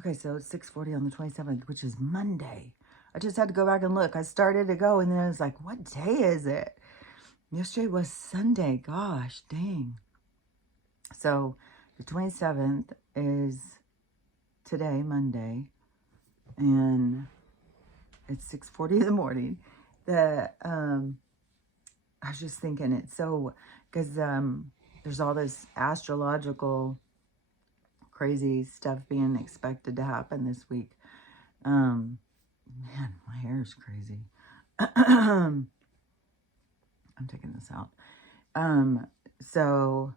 Okay, so it's 6:40 on the 27th, which is Monday. I just had to go back and look. I started to go, and then I was like, what day is it? Yesterday was Sunday. Gosh, dang. So the 27th is today, Monday, and it's 6:40 in the morning. I was just thinking it's so, because there's all this astrological crazy stuff being expected to happen this week. Man, my hair is crazy. I'm taking this out. So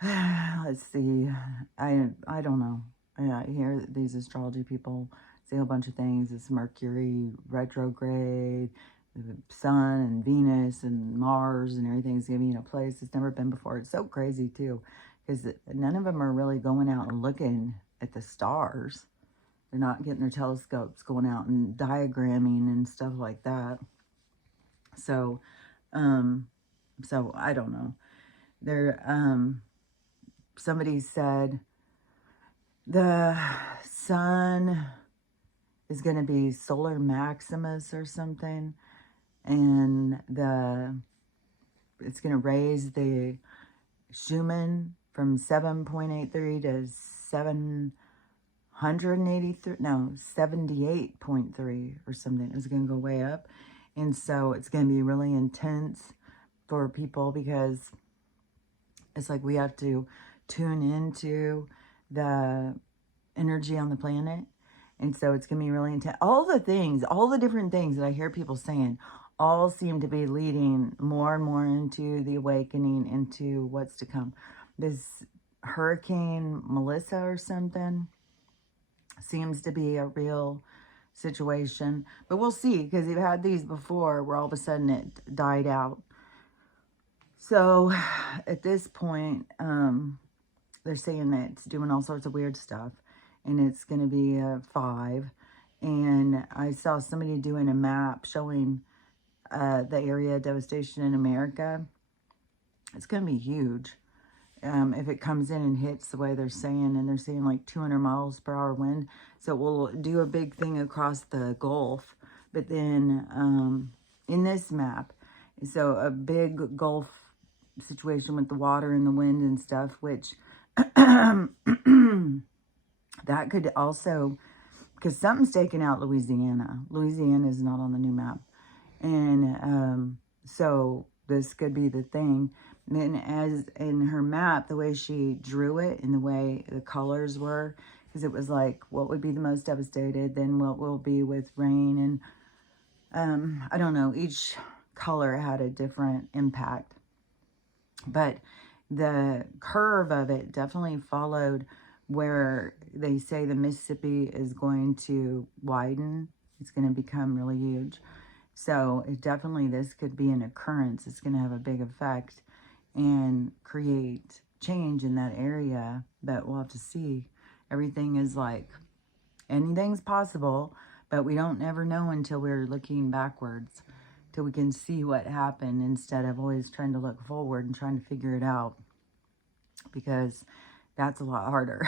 let's see. I don't know. I hear these astrology people say a bunch of things. It's Mercury retrograde, the Sun and Venus and Mars and everything's giving a place it's never been before. It's so crazy too, because none of them are really going out and looking at the stars. They're not getting their telescopes going out and diagramming and stuff like that. So, so I don't know. Somebody said the sun is going to be solar maximus or something, and it's going to raise the Schumann from 7.83 to 78.3 or something. It's going to go way up. And so it's going to be really intense for people, because it's like we have to tune into the energy on the planet. And so it's going to be really intense. All the different things that I hear people saying, all seem to be leading more and more into the awakening, into what's to come. This Hurricane Melissa or something seems to be a real situation. But we'll see, because we've had these before where all of a sudden it died out. So at this point, they're saying that it's doing all sorts of weird stuff, and it's going to be a 5. And I saw somebody doing a map showing the area of devastation in America. It's going to be huge if it comes in and hits the way they're saying, and they're saying like 200 miles per hour wind. So it will do a big thing across the Gulf. But then in this map, so a big Gulf situation with the water and the wind and stuff, which that could also, because something's taken out Louisiana. Louisiana is not on the new map. And so this could be the thing. And as in her map, the way she drew it and the way the colors were, because it was like what would be the most devastated, then what will be with rain. And I don't know, each color had a different impact. But the curve of it definitely followed where they say the Mississippi is going to widen. It's going to become really huge. So it definitely, this could be an occurrence. It's going to have a big effect and create change in that area. But we'll have to see. Everything is like, anything's possible, but we don't ever know until we're looking backwards, till we can see what happened, instead of always trying to look forward and trying to figure it out, because that's a lot harder.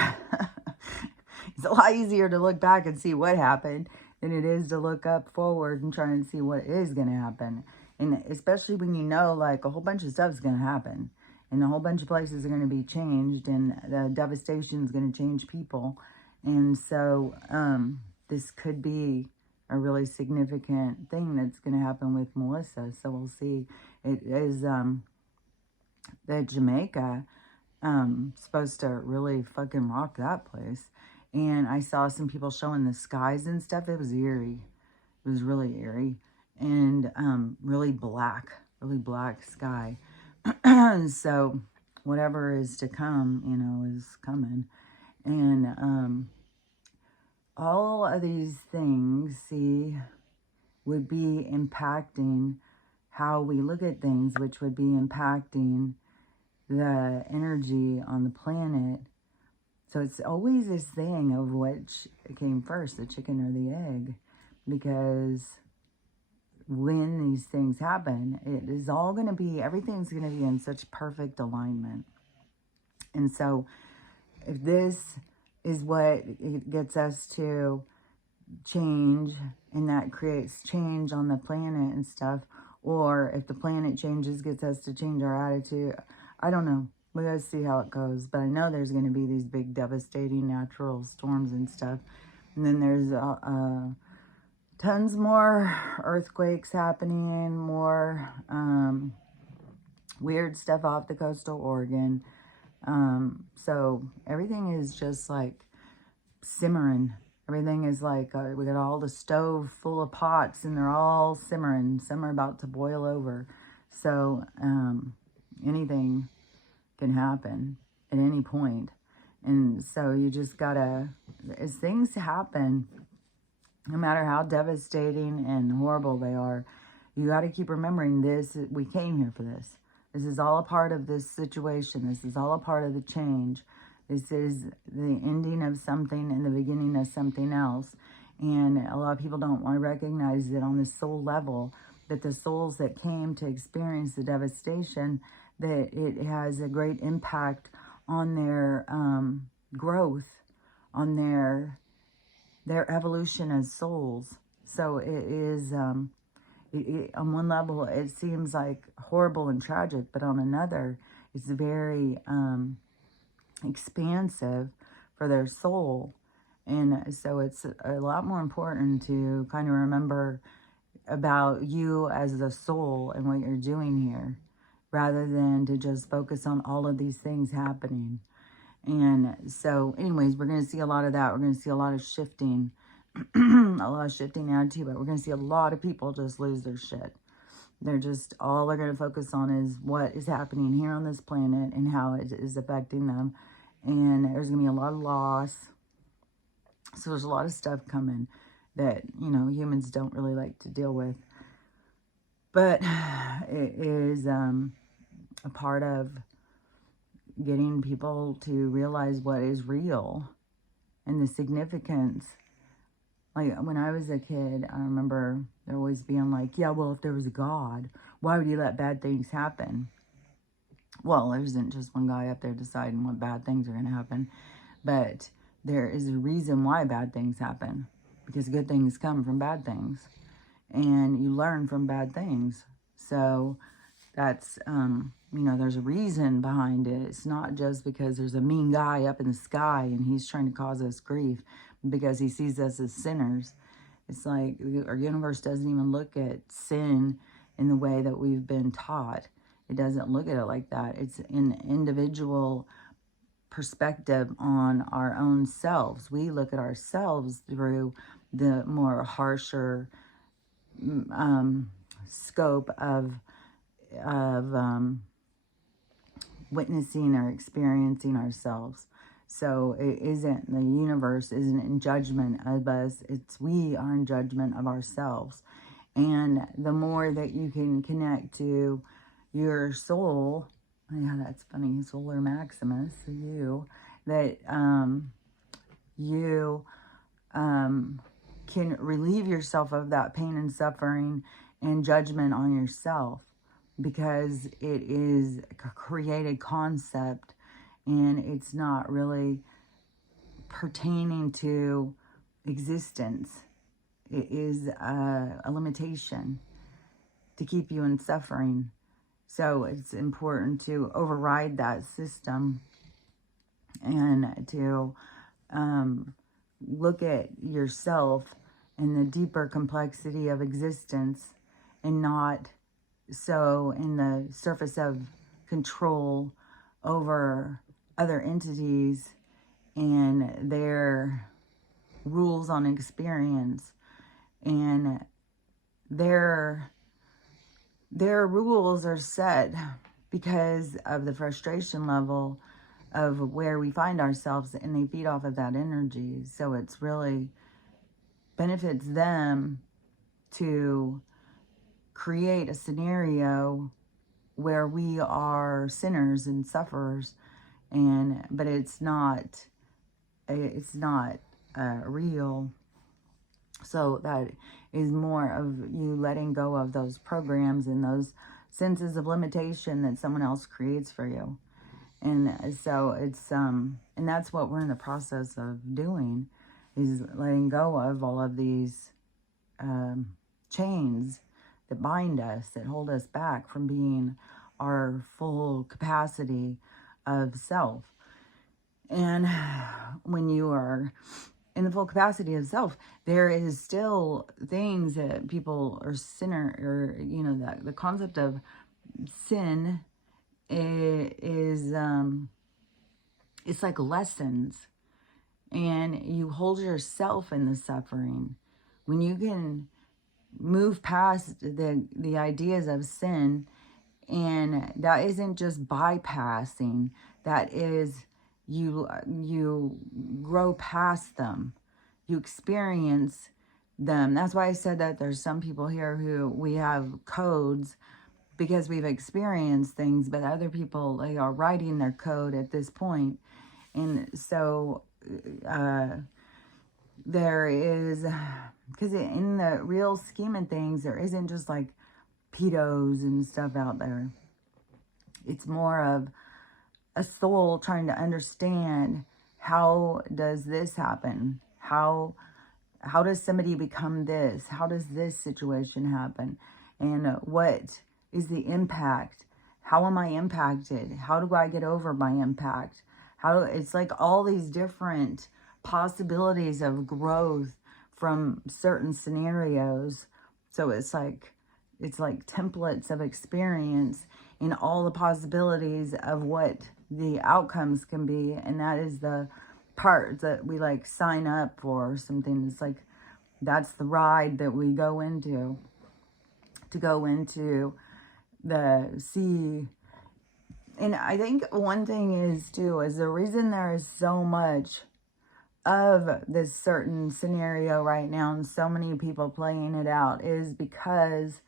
It's a lot easier to look back and see what happened than it is to look up forward and try and see what is going to happen. And especially when you know, like, a whole bunch of stuff is going to happen, and a whole bunch of places are going to be changed, and the devastation is going to change people. And so this could be a really significant thing that's going to happen with Melissa. So we'll see. It is that Jamaica supposed to really fucking rock that place. And I saw some people showing the skies and stuff. It was eerie. It was really eerie. And really black sky. So whatever is to come, you know, is coming. And all of these things, see, would be impacting how we look at things, which would be impacting the energy on the planet. So it's always this thing of which came first, the chicken or the egg, because when these things happen, it is all going to be, everything's going to be in such perfect alignment. And so if this is what it gets us to change, and that creates change on the planet and stuff. Or if the planet changes, gets us to change our attitude. I don't know. We gotta see how it goes. But I know there's going to be these big devastating natural storms and stuff. And then there's tons more earthquakes happening, more weird stuff off the coastal Oregon. So everything is just like simmering. Everything is like, we got all the stove full of pots and they're all simmering. Some are about to boil over. So anything can happen at any point. And so you just gotta, as things happen, no matter how devastating and horrible they are, you got to keep remembering this. We came here for this. This is all a part of this situation. This is all a part of the change. This is the ending of something and the beginning of something else. And a lot of people don't want to recognize that on the soul level, that the souls that came to experience the devastation, that it has a great impact on their growth, on their evolution as souls. So it is, on one level, it seems like horrible and tragic, but on another, it's very expansive for their soul. And so it's a lot more important to kind of remember about you as the soul and what you're doing here, rather than to just focus on all of these things happening. And so anyways, we're going to see a lot of that. We're going to see a lot of shifting, a lot of shifting attitude, but we're going to see a lot of people just lose their shit. They're just, all they're going to focus on is what is happening here on this planet and how it is affecting them. And there's going to be a lot of loss. So there's a lot of stuff coming that, you know, humans don't really like to deal with. But it is a part of getting people to realize what is real and the significance. Like when I was a kid, I remember there always being like, yeah, well, if there was a God, why would he let bad things happen? Well, there isn't just one guy up there deciding what bad things are going to happen, but there is a reason why bad things happen, because good things come from bad things, and you learn from bad things. So that's, you know, there's a reason behind it. It's not just because there's a mean guy up in the sky and he's trying to cause us grief because he sees us as sinners. It's like our universe doesn't even look at sin in the way that we've been taught. It doesn't look at it like that. It's an individual perspective on our own selves. We look at ourselves through the more harsher scope of witnessing or experiencing ourselves. So it isn't, the universe isn't in judgment of us. It's we are in judgment of ourselves. And the more that you can connect to your soul, yeah, that's funny, Solar Maximus, you, that you can relieve yourself of that pain and suffering and judgment on yourself, because it is a created concept and it's not really pertaining to existence. It is a limitation to keep you in suffering. So it's important to override that system and to look at yourself and the deeper complexity of existence, and not so in the surface of control over other entities and their rules on experience. And their rules are set because of the frustration level of where we find ourselves, and they feed off of that energy. So it's really benefits them to create a scenario where we are sinners and sufferers, but it's not real. So that is more of you letting go of those programs and those senses of limitation that someone else creates for you. And so it's, and that's what we're in the process of doing, is letting go of all of these chains that bind us, that hold us back from being our full capacity of self. And when you are in the full capacity of self, there is still things that people are sinner, or, you know, that the concept of sin is it's like lessons, and you hold yourself in the suffering. When you can move past the ideas of sin, and that isn't just bypassing, that is, you grow past them, you experience them. That's why I said that there's some people here who we have codes because we've experienced things, but other people, they are writing their code at this point. And so there is, because in the real scheme of things, there isn't just like pedos and stuff out there. It's more of a soul trying to understand, how does this happen? How does somebody become this? How does this situation happen? And what is the impact? How am I impacted? How do I get over my impact? It's like all these different possibilities of growth from certain scenarios. So it's like templates of experience in all the possibilities of what the outcomes can be. And that is the part that we like sign up for something. It's like, that's the ride that we go into, to go into the sea. And I think one thing is too, is the reason there is so much of this certain scenario right now and so many people playing it out, is because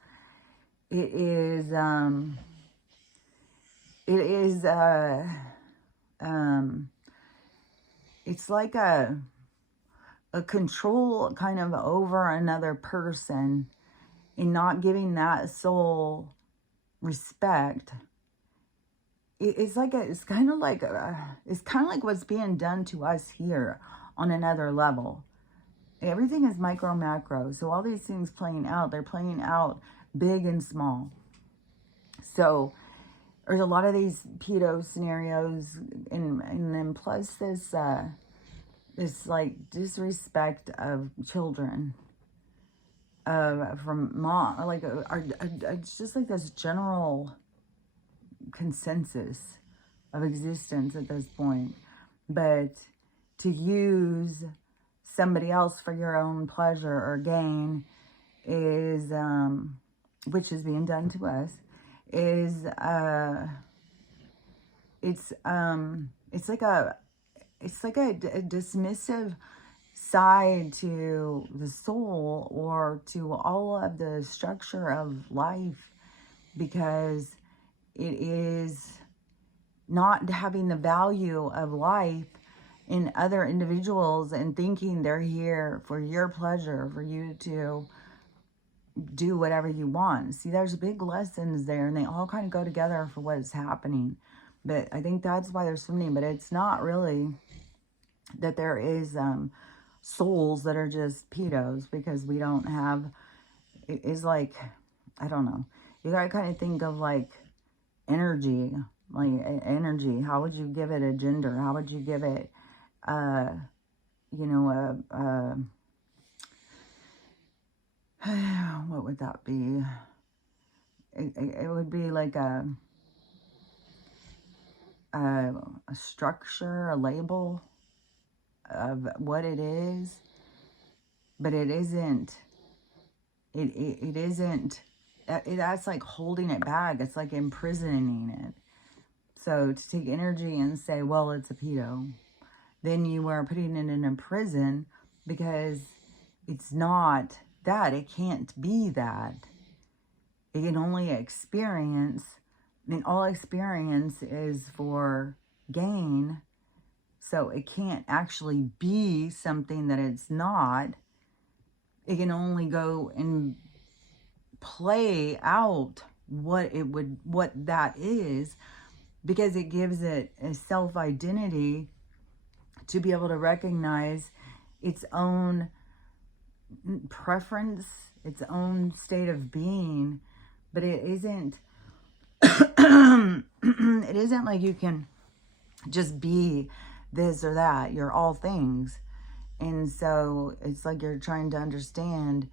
it is it's like a control kind of over another person, and not giving that soul respect. It's kind of like what's being done to us here on another level. Everything is micro macro, so all these things playing out, they're playing out big and small. So there's a lot of these pedo scenarios, and then plus this like disrespect of children from mom, like it's just like this general consensus of existence at this point. But to use somebody else for your own pleasure or gain is which is being done to us, is it's like a dismissive side to the soul, or to all of the structure of life, because it is not having the value of life in other individuals, and thinking they're here for your pleasure, for you to do whatever you want. See, there's big lessons there, and they all kind of go together for what is happening. But I think that's why there's so many. But it's not really that there is souls that are just pedos, because we don't have, it is like, I don't know, you gotta kind of think of like energy. How would you give it a gender? How would you give it you know, what would that be? It would be like a structure, a label of what it is, but it isn't. It isn't. That's like holding it back. It's like imprisoning it. So to take energy and say, well, it's a pedo, then you are putting it in a prison, because it's not that. It can't be that. It can only experience, and all experience is for gain. So it can't actually be something that it's not. It can only go and play out what that is, because it gives it a self-identity to be able to recognize its own preference, its own state of being. But it isn't it isn't like you can just be this or that. You're all things. And so it's like you're trying to understand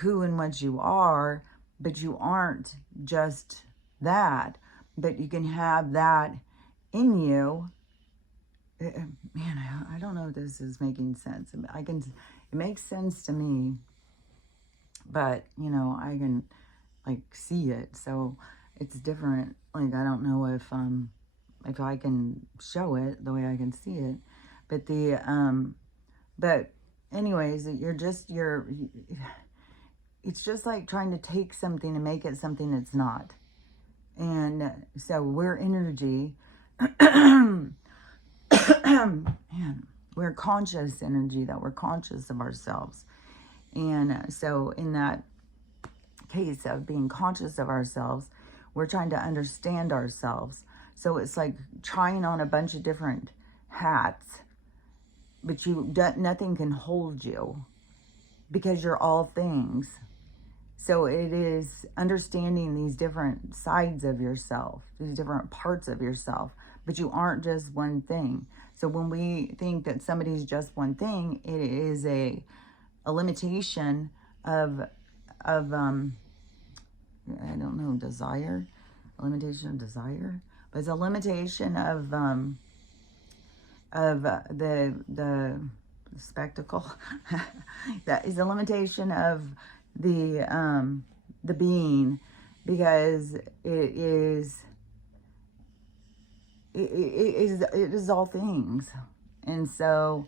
who and what you are, but you aren't just that. But you can have that in you. Man, I don't know if this is making sense. It makes sense to me, but you know, I can like see it, so it's different. Like, I don't know if I can show it the way I can see it, but but anyways, it's just like trying to take something and make it something it's not. And so we're energy. Man, we're conscious energy, that we're conscious of ourselves. And so in that case of being conscious of ourselves, we're trying to understand ourselves. So it's like trying on a bunch of different hats, but nothing can hold you because you're all things. So it is understanding these different sides of yourself, these different parts of yourself, but you aren't just one thing. So when we think that somebody's just one thing, it is a limitation of I don't know, desire, a limitation of desire, but it's a limitation of the spectacle. That is a limitation of the being, because it is all things. And so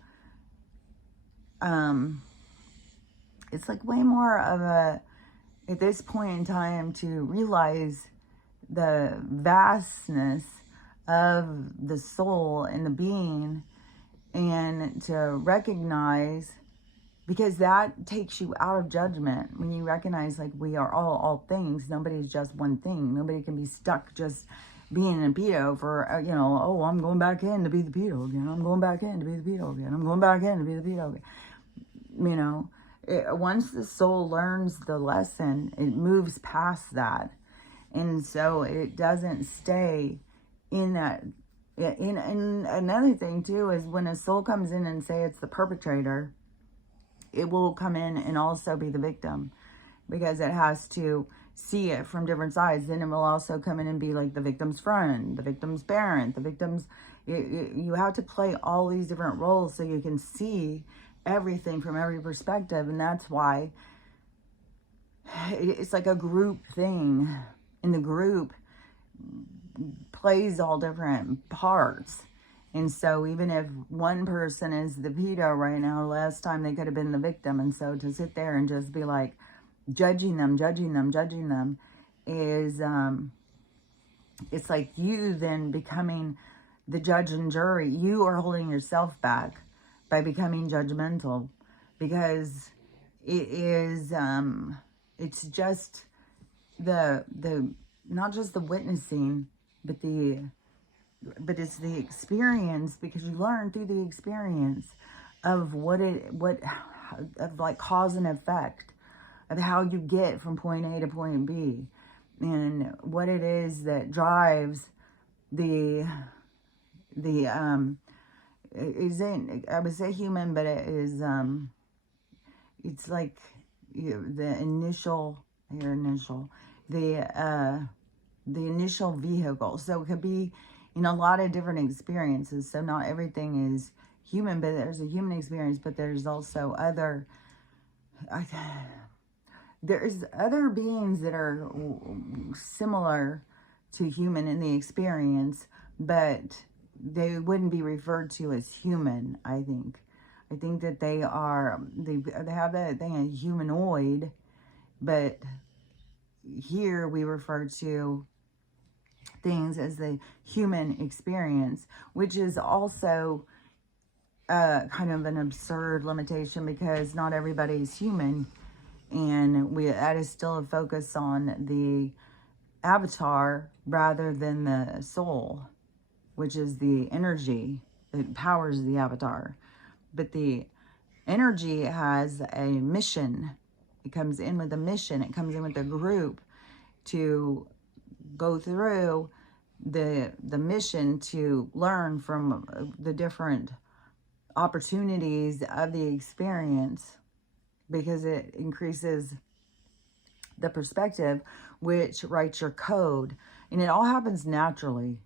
it's like way more of a, at this point in time, to realize the vastness of the soul and the being, and to recognize, because that takes you out of judgment. When you recognize, like, we are all things. Nobody's just one thing. Nobody can be stuck just being a pedo for, you know, oh, I'm going back in to be the pedo again. I'm going back in to be the pedo again. I'm going back in to be the pedo again. You know, once the soul learns the lesson, it moves past that. And so it doesn't stay in that. In another thing too is when a soul comes in and say it's the perpetrator, it will come in and also be the victim, because it has to see it from different sides. Then it will also come in and be like the victim's friend, the victim's parent, the victim's, you have to play all these different roles so you can see everything from every perspective. And that's why it's like a group thing, and the group plays all different parts. And so even if one person is the pedo right now, last time they could have been the victim. And so to sit there and just be like judging them is, it's like you then becoming the judge and jury. You are holding yourself back by becoming judgmental, because it is, it's just the not just the witnessing, but it's the experience, because you learn through the experience of of like cause and effect, of how you get from point A to point B, and what it is that drives isn't, I would say human, but it is, it's like the initial vehicle. So it could be in a lot of different experiences. So not everything is human, but there's a human experience, but there's also there's other beings that are similar to human in the experience, but they wouldn't be referred to as human, I think. I think that they have that thing, a humanoid, but here we refer to things as the human experience, which is also kind of an absurd limitation, because not everybody is human, and that is still a focus on the avatar rather than the soul, which is the energy that powers the avatar. But the energy has a mission. It comes in with a mission. It comes in with a group to go through the mission to learn from the different opportunities of the experience, because it increases the perspective, which writes your code. And it all happens naturally.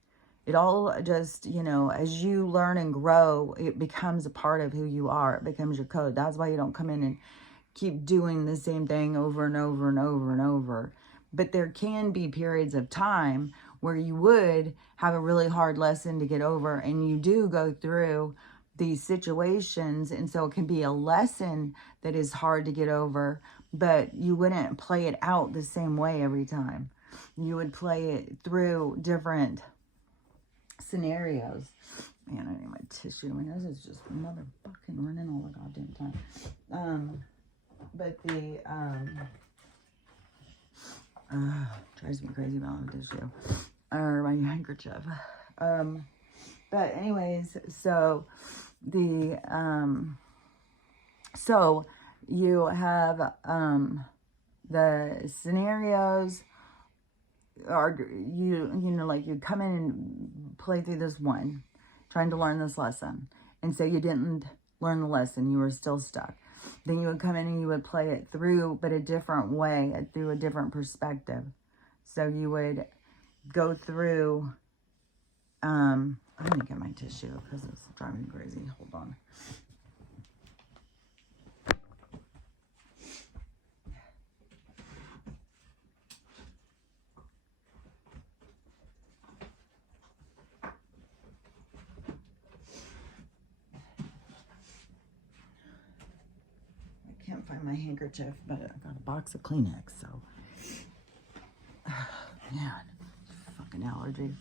It all just, you know, as you learn and grow, it becomes a part of who you are. It becomes your code. That's why you don't come in and keep doing the same thing over and over and over and over. But there can be periods of time where you would have a really hard lesson to get over, and you do go through these situations, and so it can be a lesson that is hard to get over, but you wouldn't play it out the same way every time. You would play it through different scenarios. Man, I need my tissue. My nose is just motherfucking running all the goddamn time. But the drives me crazy about my tissue or my handkerchief. But anyways, so the so you have the scenarios are, you know, like you come in and play through this one, trying to learn this lesson, and say you didn't learn the lesson, you were still stuck. Then you would come in and you would play it through, but a different way, through a different perspective. So you would go through, I'm gonna get my tissue because it's driving me crazy. Hold on. I can't find my handkerchief, but I got a box of Kleenex, so. Man, fucking allergies.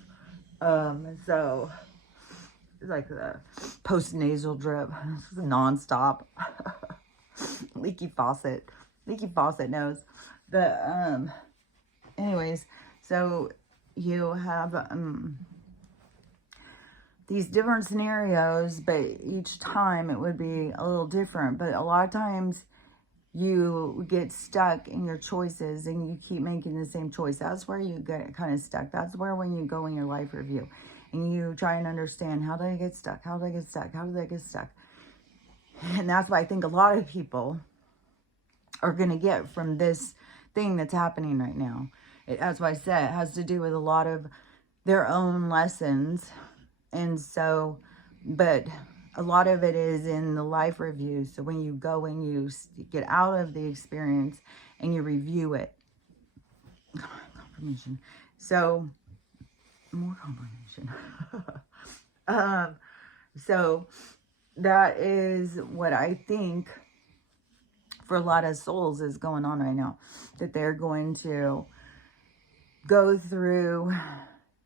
So it's like the post-nasal drip. This is nonstop. leaky faucet nose. The anyways, so you have these different scenarios, but each time it would be a little different. But a lot of times you get stuck in your choices and you keep making the same choice. That's where you get kind of stuck. That's where, when you go in your life review and you try and understand, how did I get stuck? How did I get stuck? How did I get stuck? And that's why I think a lot of people are going to get from this thing that's happening right now. That's why I said it has to do with a lot of their own lessons. And so, but a lot of it is in the life review. So when you go and you get out of the experience and you review it. Confirmation. So, more confirmation. So that is what I think for a lot of souls is going on right now. That they're going to go through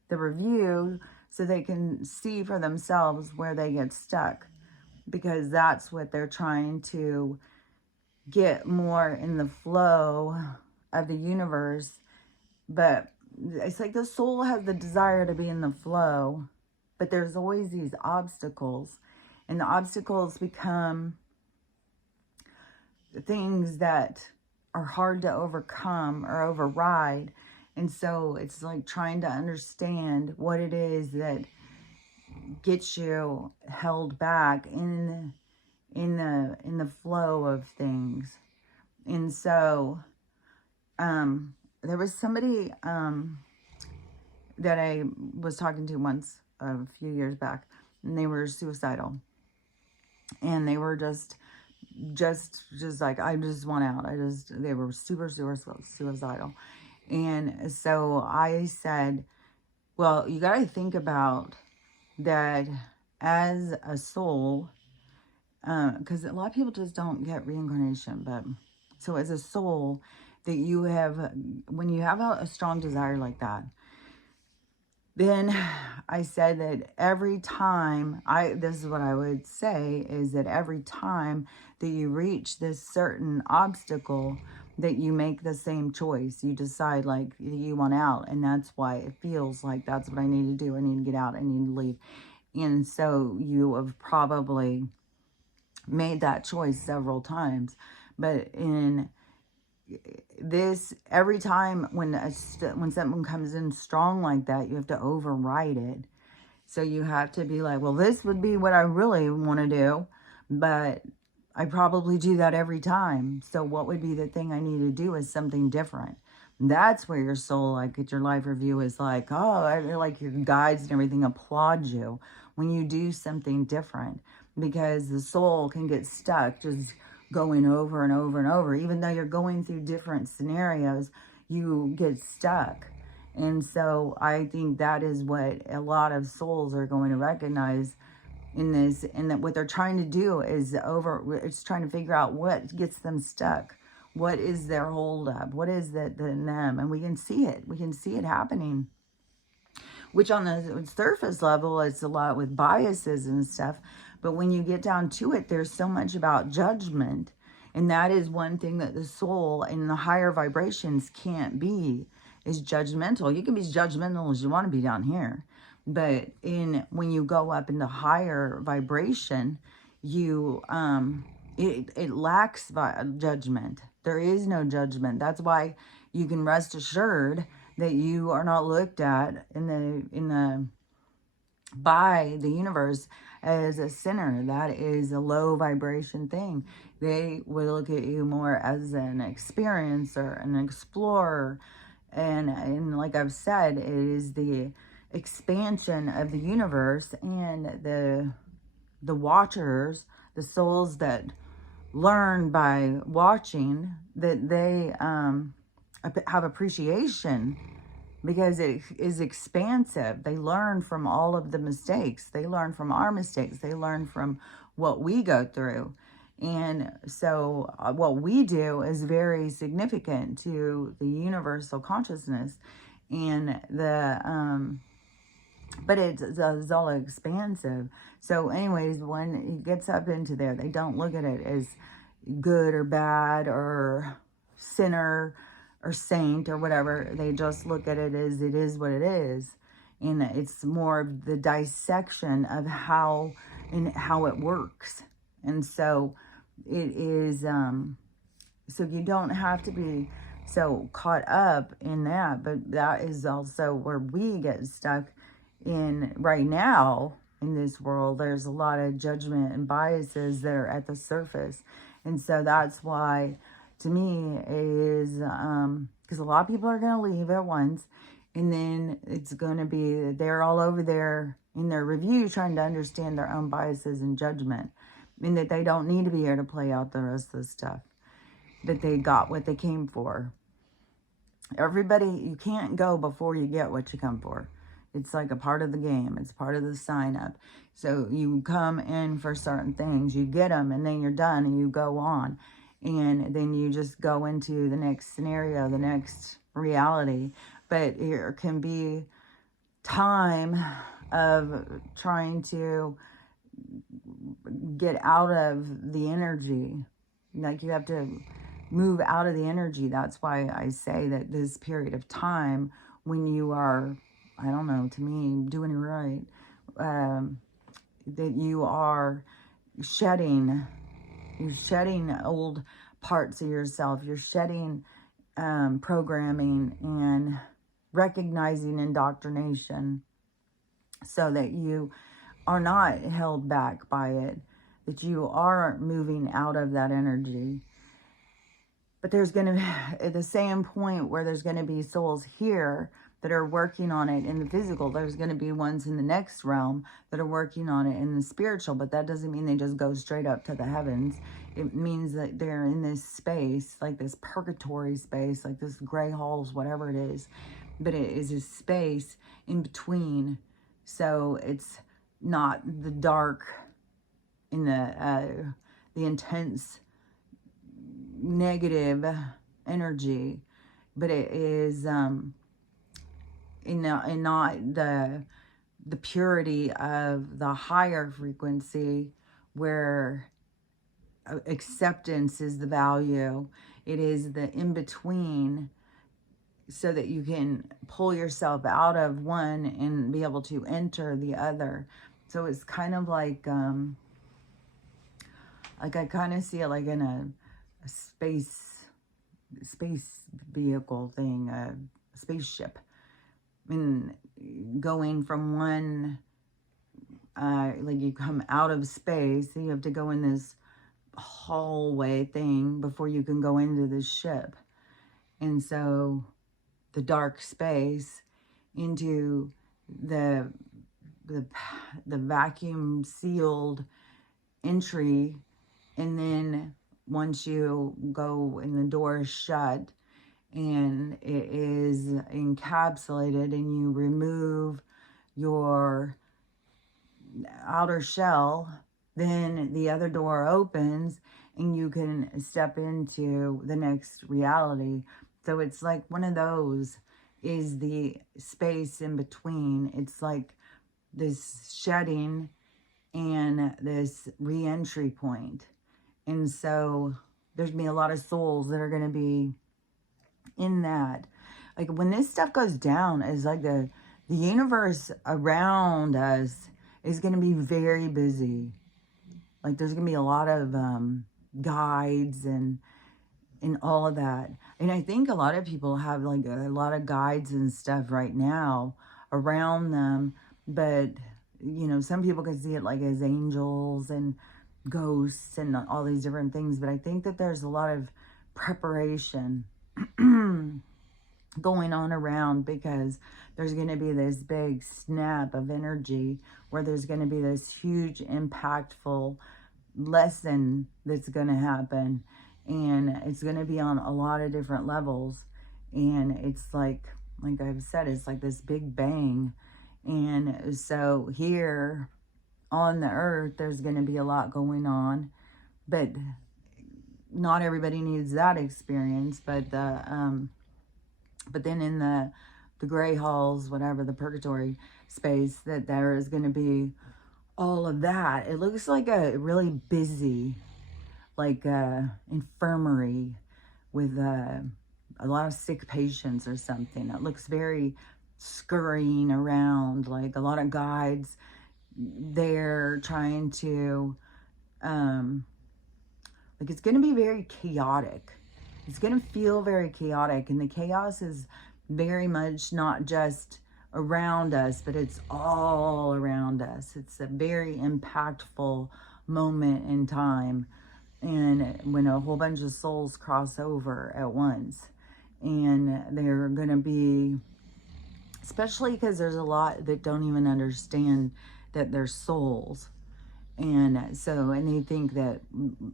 the review so they can see for themselves where they get stuck, because that's what they're trying to get more in the flow of the universe. But it's like the soul has the desire to be in the flow, but there's always these obstacles, and the obstacles become things that are hard to overcome or override. And so it's like trying to understand what it is that gets you held back in the flow of things. And so there was somebody that I was talking to once a few years back, and they were suicidal, and they were just like, I just want out. They were super suicidal. And so I said, well, you got to think about that as a soul, because a lot of people just don't get reincarnation. But so as a soul, that you have, when you have a strong desire like that, then I said that every time, this is what I would say, is that every time that you reach this certain obstacle, that you make the same choice. You decide like you want out, and that's why it feels like that's what I need to do. I need to get out. I need to leave. And so you have probably made that choice several times. But in this, every time when something comes in strong like that, you have to override it. So you have to be like, well, this would be what I really want to do, but I probably do that every time. So what would be the thing I need to do is something different. That's where your soul, like at your life review, is like, oh, I feel like your guides and everything applaud you when you do something different, because the soul can get stuck just going over and over and over. Even though you're going through different scenarios, you get stuck. And so I think that is what a lot of souls are going to recognize in this, and that what they're trying to do is it's trying to figure out what gets them stuck. What is their hold up? What is that in them? And we can see it. We can see it happening. Which on the surface level, it's a lot with biases and stuff. But when you get down to it, there's so much about judgment. And that is one thing that the soul in the higher vibrations can't be, is judgmental. You can be as judgmental as you want to be down here. But when you go up into higher vibration, you it lacks judgment. There is no judgment. That's why you can rest assured that you are not looked at by the universe as a sinner. That is a low vibration thing. They will look at you more as an experiencer, an explorer, and like I've said, it is the expansion of the universe, and the watchers, the souls that learn by watching, that they have appreciation, because it is expansive. They learn from all of the mistakes. They learn from our mistakes. They learn from what we go through. And so what we do is very significant to the universal consciousness. And but it's all expansive. So anyways, when it gets up into there, they don't look at it as good or bad or sinner or saint or whatever. They just look at it as it is what it is. And it's more of the dissection of how it works. And so it is, so you don't have to be so caught up in that, but that is also where we get stuck in right now in this world. There's a lot of judgment and biases that are at the surface. And so that's why, to me, it is, because a lot of people are going to leave at once, and then it's going to be, they're all over there in their review trying to understand their own biases and judgment, and that they don't need to be here to play out the rest of the stuff, that they got what they came for. Everybody, you can't go before you get what you come for. It's like a part of the game. It's part of the sign up. So you come in for certain things, you get them, and then you're done, and you go on. And then you just go into the next scenario, the next reality. But there can be time of trying to get out of the energy. Like, you have to move out of the energy. That's why I say that this period of time, when you are, I don't know, to me, doing it right, that you are shedding, you're shedding old parts of yourself. You're shedding programming and recognizing indoctrination, so that you are not held back by it, that you are moving out of that energy. But there's going to be, at the same point where there's going to be souls here that are working on it in the physical, there's going to be ones in the next realm that are working on it in the spiritual. But that doesn't mean they just go straight up to the heavens. It means that they're in this space, like this purgatory space, like this gray halls, whatever it is. But it is a space in between. So it's not the dark in the intense negative energy, but it is not the purity of the higher frequency, where acceptance is the value. It is the in-between, so that you can pull yourself out of one and be able to enter the other. So it's kind of like I kind of see it like in a space vehicle thing, a spaceship. I mean, going from one, like you come out of space, you have to go in this hallway thing before you can go into the ship. And so the dark space into the vacuum sealed entry, and then once you go and the door is shut and it is encapsulated and you remove your outer shell, then the other door opens and you can step into the next reality. So it's like one of those is the space in between. It's like this shedding and this re-entry point. And so there's going to be a lot of souls that are going to be in that. Like when this stuff goes down, is like the universe around us is going to be very busy. Like there's going to be a lot of guides and all of that. And I think a lot of people have like a lot of guides and stuff right now around them. But, you know, some people can see it like as angels and ghosts and all these different things. But I think that there's a lot of preparation going on around, because there's going to be this big snap of energy where there's going to be this huge impactful lesson that's going to happen. And it's going to be on a lot of different levels. And it's like I've said, it's like this big bang. And so here on the earth, there's going to be a lot going on. But not everybody needs that experience. But then in the gray halls, whatever, the purgatory space, that there is going to be all of that. It looks like a really busy, like infirmary with a lot of sick patients or something. It looks very scurrying around, like a lot of guides there trying to, like it's going to be very chaotic. It's going to feel very chaotic, and the chaos is very much not just around us, but it's all around us. It's a very impactful moment in time, and when a whole bunch of souls cross over at once, and they're going to be, especially because there's a lot that don't even understand that they're souls. And so, and they think that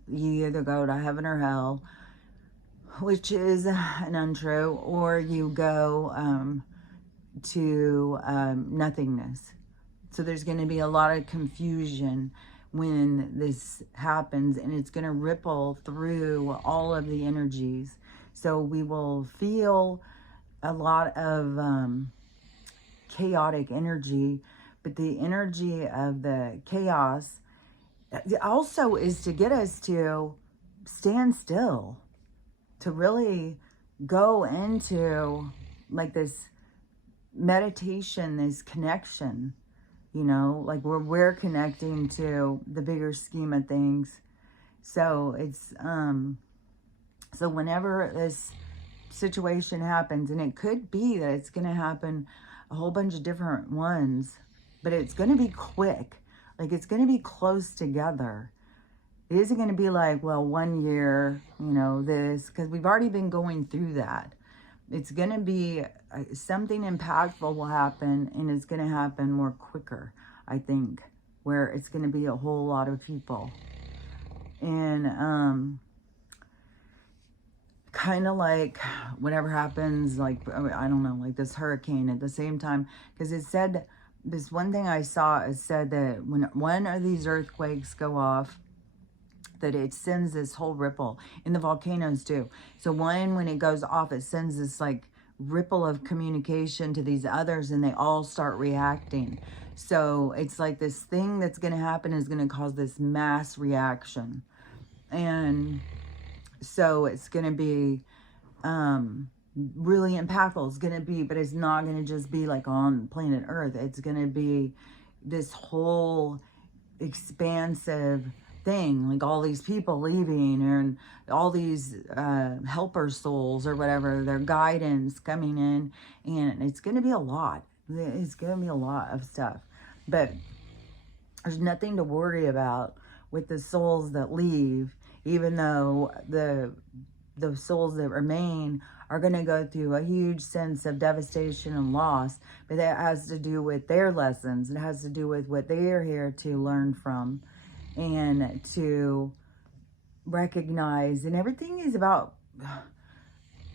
you either go to heaven or hell, which is an untrue, or you go to nothingness. So there's going to be a lot of confusion when this happens, and it's going to ripple through all of the energies. So we will feel a lot of chaotic energy, but the energy of the chaos also is to get us to stand still, to really go into like this meditation, this connection, you know, like we're connecting to the bigger scheme of things. So it's, so whenever this situation happens, and it could be that it's going to happen a whole bunch of different ones, but it's going to be quick. Like it's going to be close together. It isn't going to be like, well, 1 year, you know, this, because we've already been going through that. It's going to be something impactful will happen, and it's going to happen more quicker, I think, where it's going to be a whole lot of people. And kind of like whatever happens, like, I don't know, like this hurricane at the same time, because it said, this one thing I saw, it said that when one of these earthquakes go off, that it sends this whole ripple, in the volcanoes too. So when it goes off, it sends this like ripple of communication to these others, and they all start reacting. So it's like this thing that's going to happen is going to cause this mass reaction. And so it's going to be really impactful. It's going to be, but it's not going to just be like on planet Earth. It's going to be this whole expansive thing, like all these people leaving and all these helper souls or whatever, their guidance coming in, and it's going to be a lot. It's going to be a lot of stuff, but there's nothing to worry about with the souls that leave, even though the souls that remain are going to go through a huge sense of devastation and loss, but that has to do with their lessons. It has to do with what they are here to learn from and to recognize. And everything is about,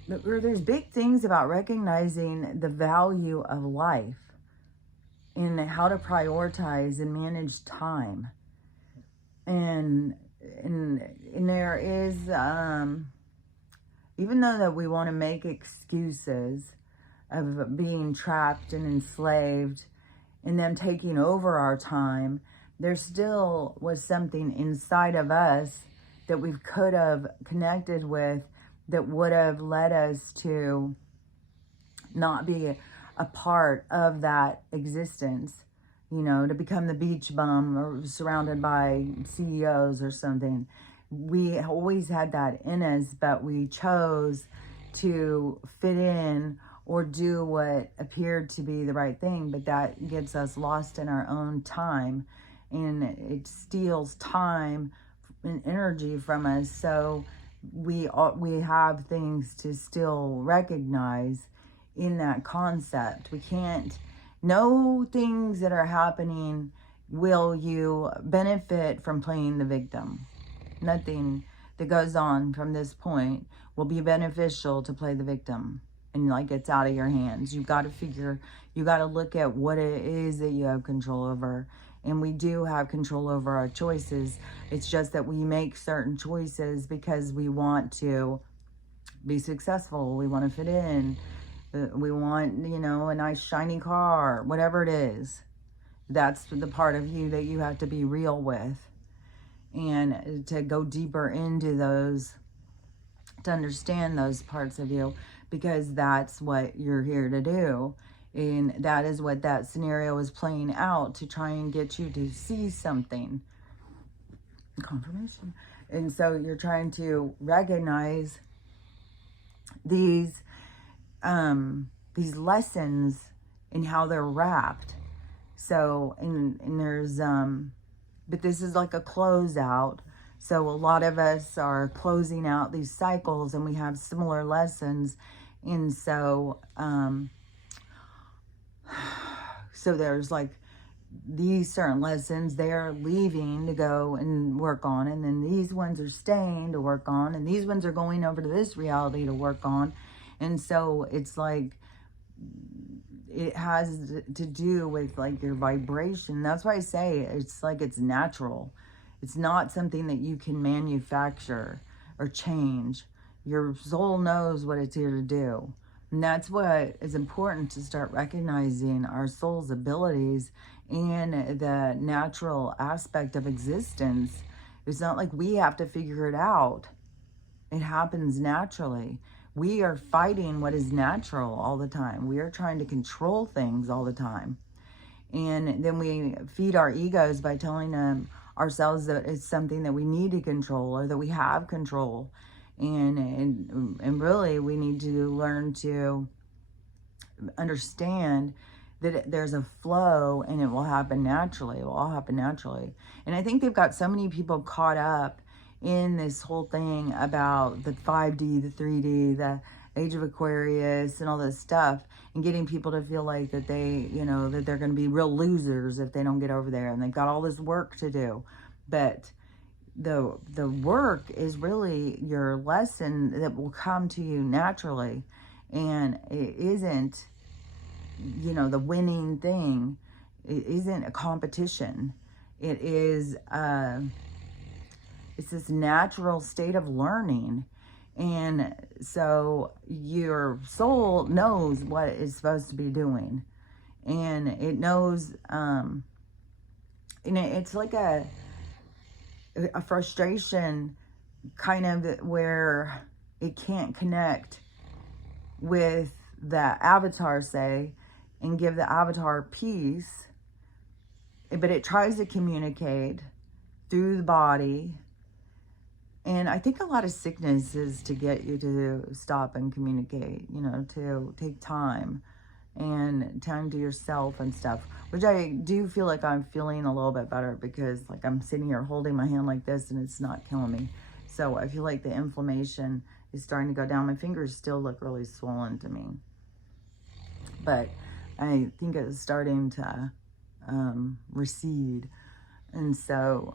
there's big things about recognizing the value of life and how to prioritize and manage time. And there is, even though that we want to make excuses of being trapped and enslaved and them taking over our time, there still was something inside of us that we could have connected with that would have led us to not be a part of that existence, you know, to become the beach bum or surrounded by CEOs or something. We always had that in us, but we chose to fit in or do what appeared to be the right thing, but that gets us lost in our own time, and it steals time and energy from us. So we have things to still recognize in that concept. We can't know things that are happening. Will you benefit from playing the victim? Nothing that goes on from this point will be beneficial to play the victim, and like it's out of your hands. You got to look at what it is that you have control over. And we do have control over our choices. It's just that we make certain choices because we want to be successful. We want to fit in. We want, you know, a nice shiny car, whatever it is. That's the part of you that you have to be real with, and to go deeper into those, to understand those parts of you, because that's what you're here to do. And that is what that scenario is playing out, to try and get you to see something. Confirmation. And so you're trying to recognize these lessons and how they're wrapped. So, and there's, but this is like a closeout. So a lot of us are closing out these cycles, and we have similar lessons. And so, so there's like these certain lessons they're leaving to go and work on, and then these ones are staying to work on, and these ones are going over to this reality to work on. And so it's like, it has to do with like your vibration. That's why I say it's like it's natural. It's not something that you can manufacture or change. Your soul knows what it's here to do. And that's what is important, to start recognizing our soul's abilities and the natural aspect of existence. It's not like we have to figure it out. It happens naturally. We are fighting what is natural all the time. We are trying to control things all the time. And then we feed our egos by telling ourselves that it's something that we need to control, or that we have control. And really, we need to learn to understand that there's a flow, and it will happen naturally. It will all happen naturally. And I think they've got so many people caught up in this whole thing about the 5D, the 3D, the age of Aquarius, and all this stuff, and getting people to feel like that they, you know, that they're going to be real losers if they don't get over there, and they've got all this work to do. But the work is really your lesson that will come to you naturally, and it isn't, you know, the winning thing. It isn't a competition. It is it's this natural state of learning. And so your soul knows what it's supposed to be doing, and it knows, and it's like a frustration kind of where it can't connect with the avatar, say, and give the avatar peace, but it tries to communicate through the body. And I think a lot of sickness is to get you to stop and communicate, you know, to take time and time to yourself and stuff, which I do feel like I'm feeling a little bit better, because like I'm sitting here holding my hand like this and it's not killing me. So I feel like the inflammation is starting to go down. My fingers still look really swollen to me, but I think it's starting to recede. And so,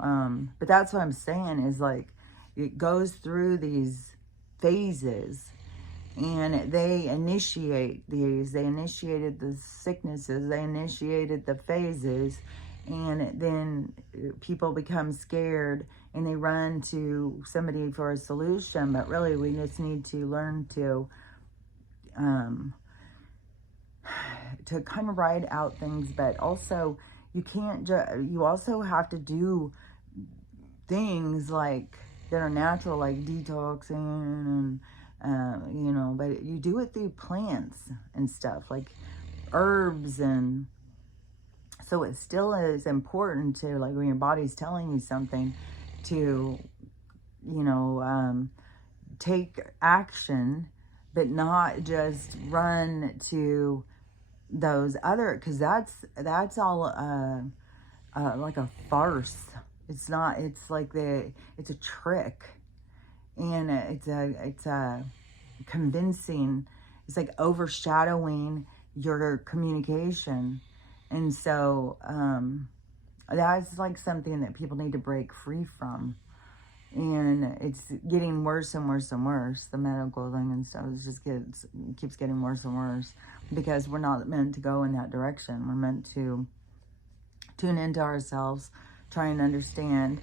but that's what I'm saying is like, it goes through these phases, and they initiate these. They initiated the sicknesses. They initiated the phases. And then people become scared and they run to somebody for a solution. But really, we just need to learn to kind of ride out things. But also, you can't you also have to do things like that are natural, like detoxing and you know, but you do it through plants and stuff like herbs. And so it still is important to, like, when your body's telling you something, to, you know, take action, but not just run to those other, because that's all like a farce. It's not. It's like it's a trick, and it's a convincing. It's like overshadowing your communication, and so that's like something that people need to break free from. And it's getting worse and worse and worse. The medical thing and stuff keeps getting worse and worse, because we're not meant to go in that direction. We're meant to tune into ourselves, try and understand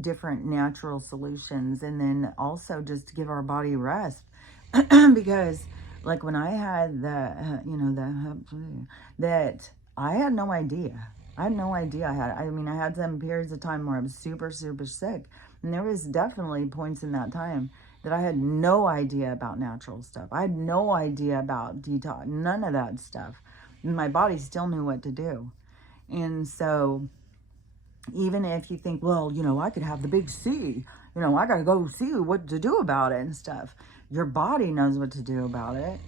different natural solutions, and then also just to give our body rest. Because like when I had that I had no idea. I had no idea. I had some periods of time where I was super, super sick. And there was definitely points in that time that I had no idea about natural stuff. I had no idea about detox, none of that stuff. And my body still knew what to do. And so even if you think, well, you know, I could have the big C, you know, I got to go see what to do about it and stuff. Your body knows what to do about it.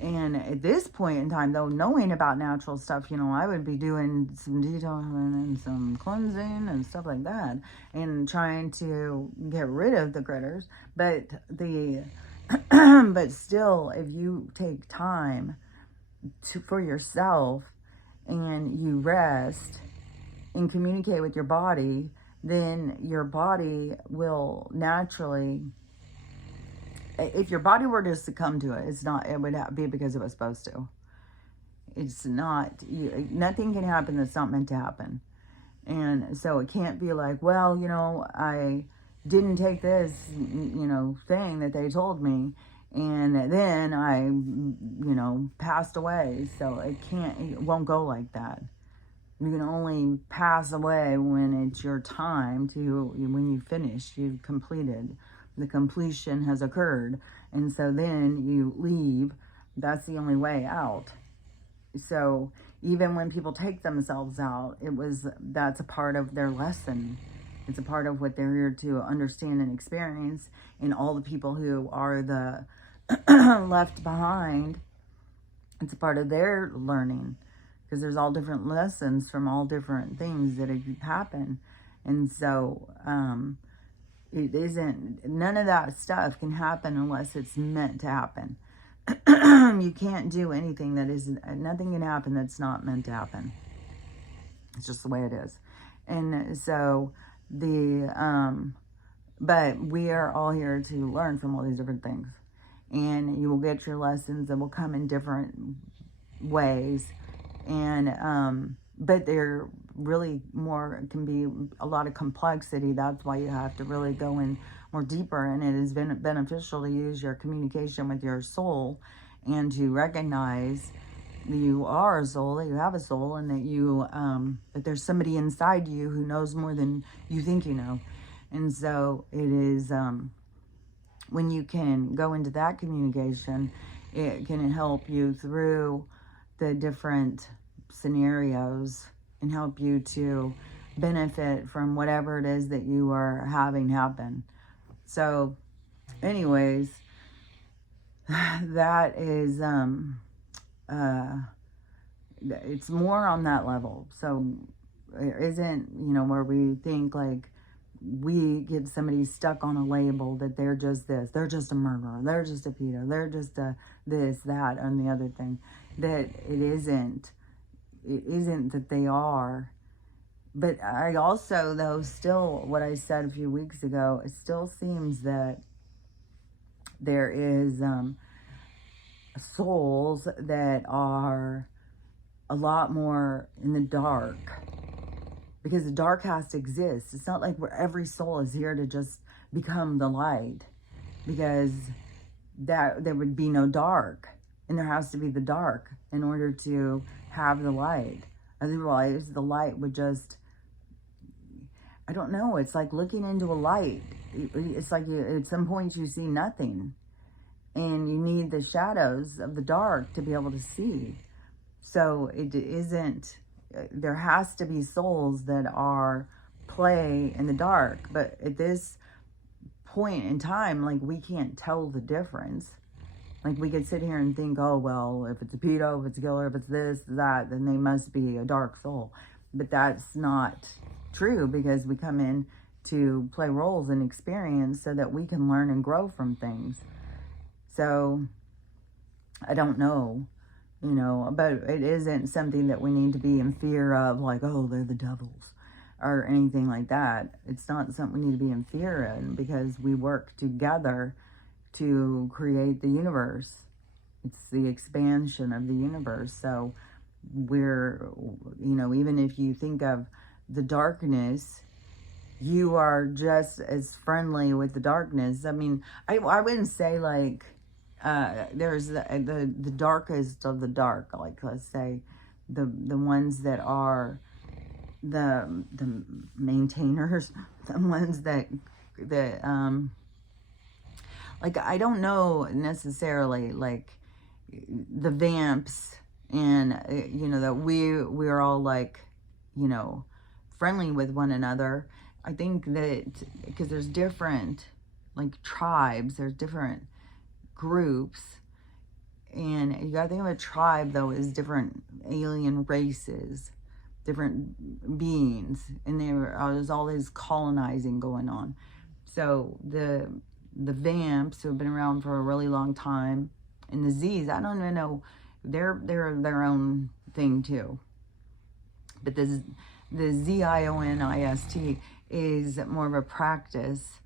And at this point in time, though, knowing about natural stuff, you know, I would be doing some detoxing and some cleansing and stuff like that, and trying to get rid of the critters. But but still, if you take time for yourself and you rest and communicate with your body, then your body will naturally, if your body were to succumb to it, it would be because it was supposed to. It's not, nothing can happen that's not meant to happen. And so it can't be like, well, you know, I didn't take this, you know, thing that they told me, and then I, you know, passed away. So it won't go like that. You can only pass away when it's your time when you finish, you've completed. The completion has occurred. And so then you leave. That's the only way out. So even when people take themselves out, that's a part of their lesson. It's a part of what they're here to understand and experience. And all the people who are the left behind, it's a part of their learning. Because there's all different lessons from all different things that happen. And so none of that stuff can happen unless it's meant to happen. You can't do anything nothing can happen that's not meant to happen. It's just the way it is. And so but we are all here to learn from all these different things. And you will get your lessons that will come in different ways. And but they're really can be a lot of complexity. That's why you have to really go in more deeper. And it has been beneficial to use your communication with your soul, and to recognize that you are a soul, that you have a soul, and that that there's somebody inside you who knows more than you think you know. And so it is, when you can go into that communication, it can help you through the different scenarios and help you to benefit from whatever it is that you are having happen. So anyways, that is, it's more on that level. So it isn't, where we think like we get somebody stuck on a label that they're just this, they're just a murderer, they're just a pedo, they're just a this, that, and the other thing. That it isn't that they are. But I also, though, still, what I said a few weeks ago, it still seems that there is souls that are a lot more in the dark, because the dark has to exist. It's not like where every soul is here to just become the light, because there would be no dark, and there has to be the dark in order to have the light. Otherwise, the light would just, I don't know, it's like looking into a light. It's like at some point you see nothing, and you need the shadows of the dark to be able to see. So it isn't, there has to be souls that are play in the dark. But at this point in time, like, we can't tell the difference. Like, we could sit here and think, oh, well, if it's a pedo, if it's a killer, if it's this, that, then they must be a dark soul. But that's not true, because we come in to play roles and experience so that we can learn and grow from things. So I don't know, but it isn't something that we need to be in fear of, like, oh, they're the devils or anything like that. It's not something we need to be in fear in, because we work together to create the universe. It's the expansion of the universe. So we're, even if you think of the darkness, you are just as friendly with the darkness. I mean, I wouldn't say like, there's the darkest of the dark, like, let's say the ones that are the maintainers, the ones that like, I don't know necessarily like the vamps, and that we're all like, friendly with one another. I think that because there's different like tribes, there's different groups, and you gotta think of a tribe though as different alien races, different beings, and there's all this colonizing going on. So the vamps, who have been around for a really long time, and the Z's, I don't even know, they're their own thing too. But the Zionist is more of a practice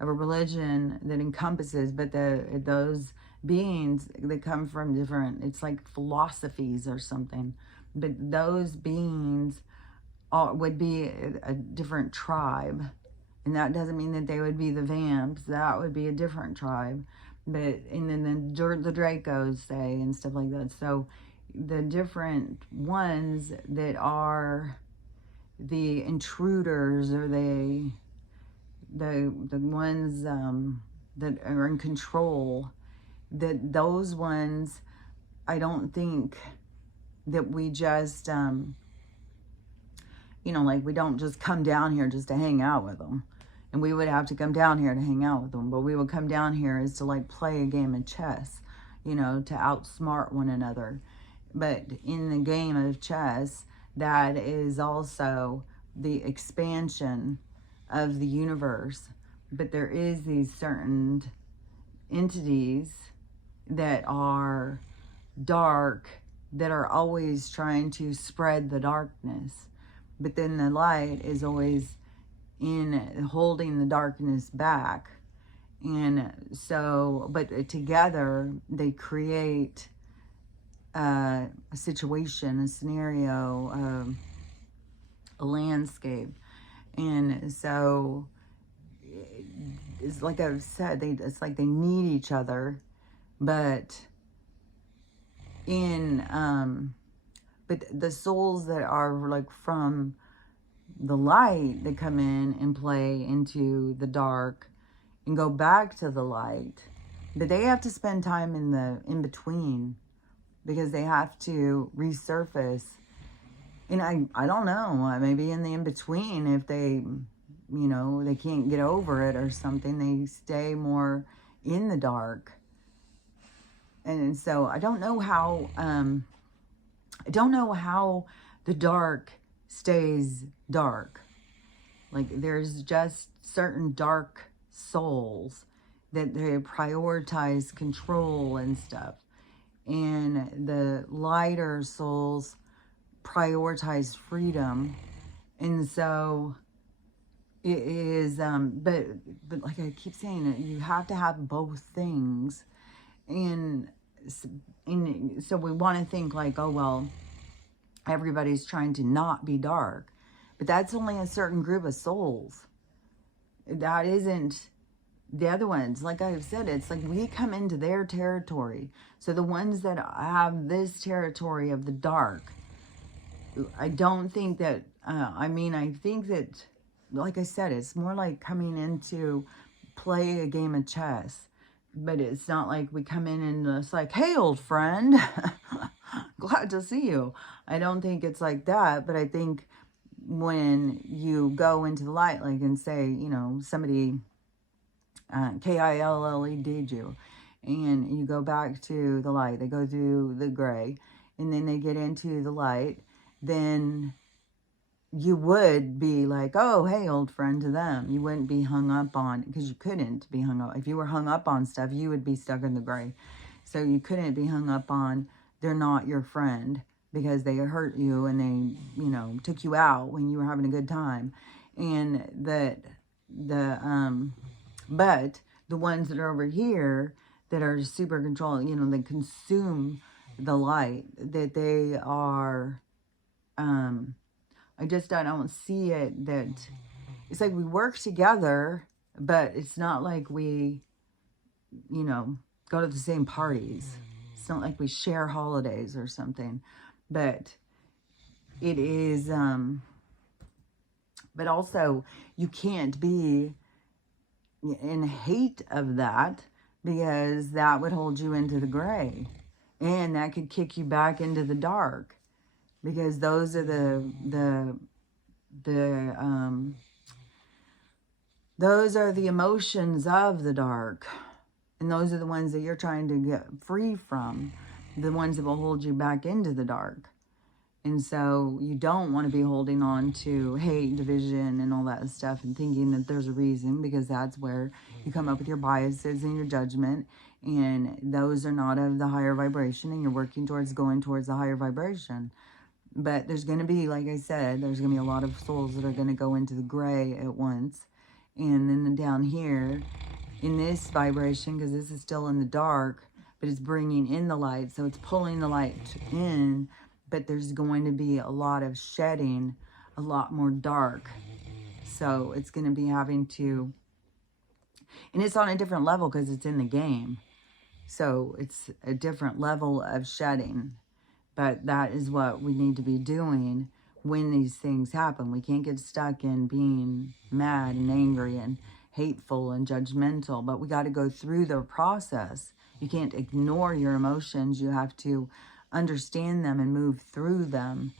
of a religion that encompasses, but those beings that come from different, it's like philosophies or something, but those beings would be a different tribe. And that doesn't mean that they would be the vamps. That would be a different tribe. But, and then the Dracos, say, and stuff like that. So the different ones that are the intruders, or the ones that are in control, that those ones, I don't think that we just, like, we don't just come down here just to hang out with them. And we would have to come down here to hang out with them. But we would come down here as to, like, play a game of chess, to outsmart one another. But in the game of chess, that is also the expansion of the universe. But there is these certain entities that are dark, that are always trying to spread the darkness. But then the light is always in holding the darkness back. And so, but together they create a situation, a scenario, a landscape. And so it's like I've said, it's like they need each other, but but the souls that are like from the light that come in and play into the dark and go back to the light. But they have to spend time in the in between, because they have to resurface. And I don't know, maybe in the in between, if they, they can't get over it or something, they stay more in the dark. And so I don't know how the dark stays dark. Like, there's just certain dark souls that they prioritize control and stuff, and the lighter souls prioritize freedom. And so it is, but like I keep saying, you have to have both things. And so we want to think like, oh, well, everybody's trying to not be dark. But that's only a certain group of souls. That isn't the other ones. Like I've said, it's like we come into their territory. So the ones that have this territory of the dark, I don't think that, I think that, like I said, it's more like coming in to play a game of chess. But it's not like we come in and it's like, hey, old friend, glad to see you. I don't think it's like that. But I think when you go into the light, like, and say, somebody KILLED you, and you go back to the light, they go through the gray, and then they get into the light, then you would be like, oh, hey, old friend, to them. You wouldn't be hung up on, because you couldn't be hung up. If you were hung up on stuff, you would be stuck in the gray. So you couldn't be hung up on, they're not your friend because they hurt you and they, took you out when you were having a good time. And but the ones that are over here that are super controlling, that consume the light, that they are, I don't see it, that it's like we work together, but it's not like we, go to the same parties. It's not like we share holidays or something, but it is, but also you can't be in hate of that, because that would hold you into the gray, and that could kick you back into the dark. Because those are those are the emotions of the dark. And those are the ones that you're trying to get free from. The ones that will hold you back into the dark. And so you don't want to be holding on to hate, division, and all that stuff, and thinking that there's a reason, because that's where you come up with your biases and your judgment. And those are not of the higher vibration, and you're working towards going towards the higher vibration. But there's going to be, like I said, there's going to be a lot of souls that are going to go into the gray at once. And then down here, in this vibration, because this is still in the dark, but it's bringing in the light. So it's pulling the light in, but there's going to be a lot of shedding, a lot more dark. So it's going to be having to, and it's on a different level because it's in the game. So it's a different level of shedding. But that is what we need to be doing when these things happen. We can't get stuck in being mad and angry and hateful and judgmental, but we got to go through the process. You can't ignore your emotions. You have to understand them and move through them.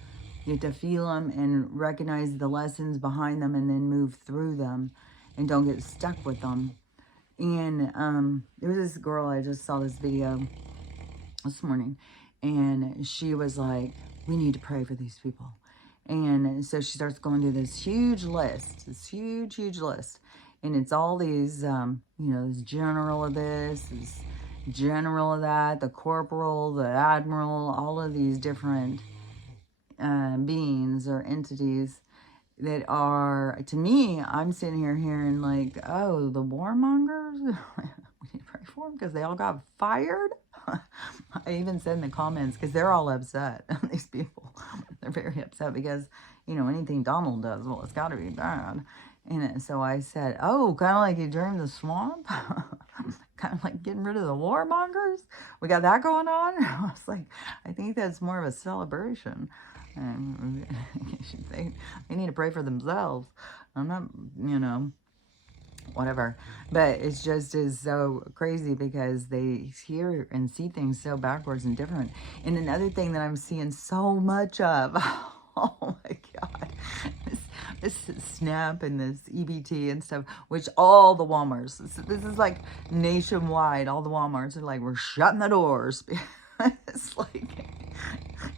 You have to feel them and recognize the lessons behind them, and then move through them, and don't get stuck with them. And there was this girl, I just saw this video this morning, and she was like, we need to pray for these people. And so she starts going through this huge list, huge list. And it's all these, this general of this general of that, the corporal, the admiral, all of these different beings or entities that are, to me, I'm sitting here hearing like, oh, the warmongers? We need to pray for them because they all got fired? I even said in the comments, because they're all upset, these people. They're very upset because, anything Donald does, well, it's got to be bad. And so I said, oh, kind of like you dreamed the swamp? Kind of like getting rid of the warmongers? We got that going on? I was like, I think that's more of a celebration. they need to pray for themselves. I'm not, you know, whatever. But it's just is so crazy because they hear and see things so backwards and different. And another thing that I'm seeing so much of, oh my God, this SNAP and this EBT and stuff, which all the Walmarts, this is like nationwide, all the Walmarts are like, we're shutting the doors. It's like,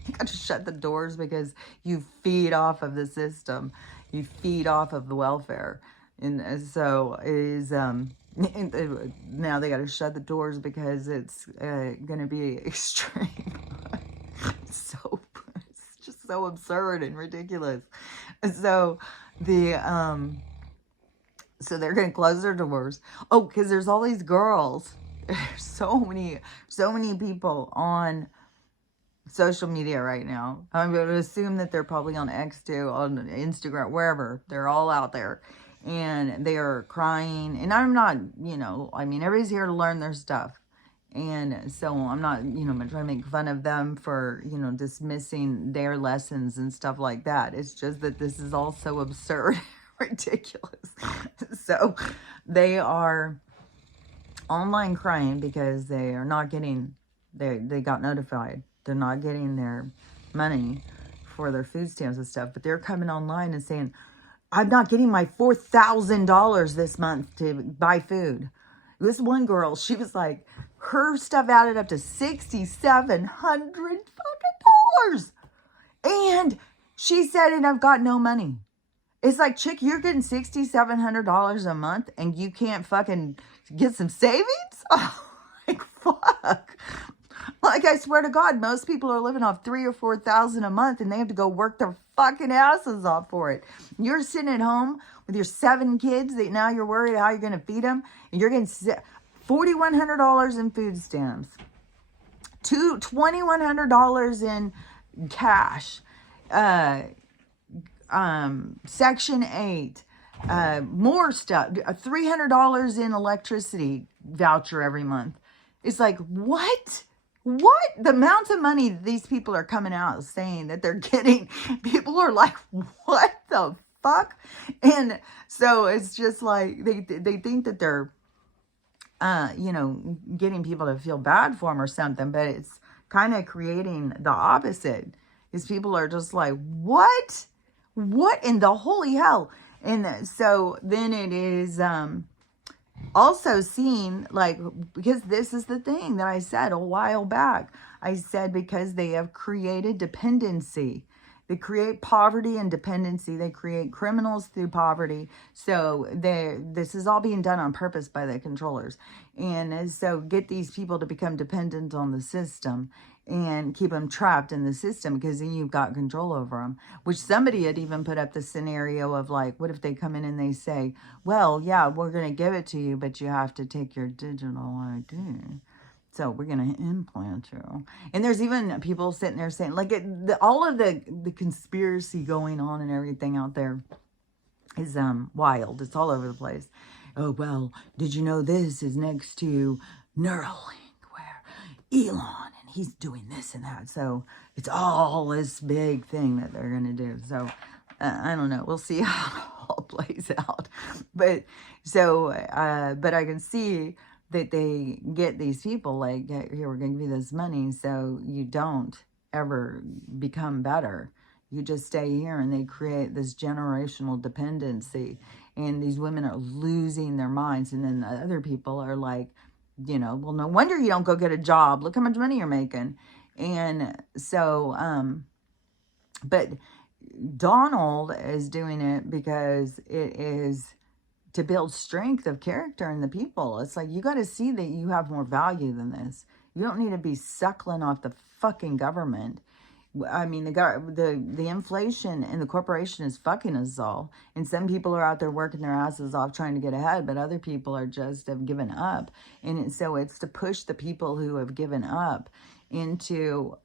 you got to shut the doors because you feed off of the system. You feed off of the welfare. And so it is, now they got to shut the doors because it's going to be extreme. So, it's just so absurd and ridiculous. So so they're going to close their doors. Oh, because there's all these girls. There's so many people on social media right now. I'm going to assume that they're probably on X too, on Instagram, wherever. They're all out there. And they are crying. And I'm not, you know, I mean, everybody's here to learn their stuff. And so I'm not, you know, I'm trying to make fun of them for, you know, dismissing their lessons and stuff like that. It's just that this is all so absurd, ridiculous. So they are online crying because they are not getting, they got notified. They're not getting their money for their food stamps and stuff. But they're coming online and saying, I'm not getting my $4,000 this month to buy food. This one girl, she was like, her stuff added up to $6,700 fucking dollars. And she said, and I've got no money. It's like, chick, you're getting $6,700 a month and you can't fucking get some savings? Oh, like, fuck. Like, I swear to God, most people are living off $3,000 or $4,000 a month and they have to go work their fucking asses off for it. You're sitting at home with your 7 kids that now you're worried how you're going to feed them, and you're getting $4,100 in food stamps, $2,100 in cash, Section 8, more stuff, $300 in electricity voucher every month. It's like, what? What? The amount of money these people are coming out saying that they're getting, people are like, what the fuck? And so it's just like, they think that they're, you know, getting people to feel bad for them or something, but it's kind of creating the opposite. Is people are just like, what? What in the holy hell? And so then it is, also seen, like, because this is the thing that I said a while back. I said because they have created dependency. They create poverty and dependency. They create criminals through poverty. So this is all being done on purpose by the controllers. And so get these people to become dependent on the system and keep them trapped in the system, because then you've got control over them. Which somebody had even put up the scenario of like, what if they come in and they say, well, yeah, we're going to give it to you, but you have to take your digital ID. So we're going to implant you. And there's even people sitting there saying, like, all of the conspiracy going on and everything out there is wild. It's all over the place. Oh, well, did you know this is next to Neuralink, where Elon, and he's doing this and that. So it's all this big thing that they're going to do. So I don't know. We'll see how it all plays out. But so, but I can see that they get these people like, here, we're going to give you this money so you don't ever become better. You just stay here, and they create this generational dependency. And these women are losing their minds. And then the other people are like, you know, well, no wonder you don't go get a job. Look how much money you're making. And so, but Donald is doing it because it is to build strength of character in the people. It's like, you got to see that you have more value than this. You don't need to be suckling off the fucking government. I mean, the inflation and the corporation is fucking us all. And some people are out there working their asses off trying to get ahead, but other people are just have given up. And so it's to push the people who have given up into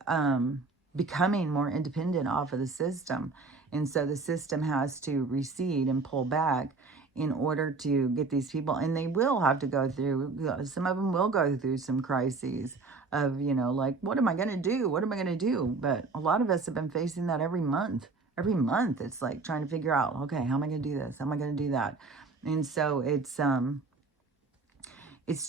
becoming more independent off of the system. And so the system has to recede and pull back. in order to get these people, and they will have to go through, some of them will go through some crises of, like, what am I going to do? What am I going to do? But a lot of us have been facing that every month. Every month, it's like trying to figure out, okay, how am I going to do this? How am I going to do that? And so it's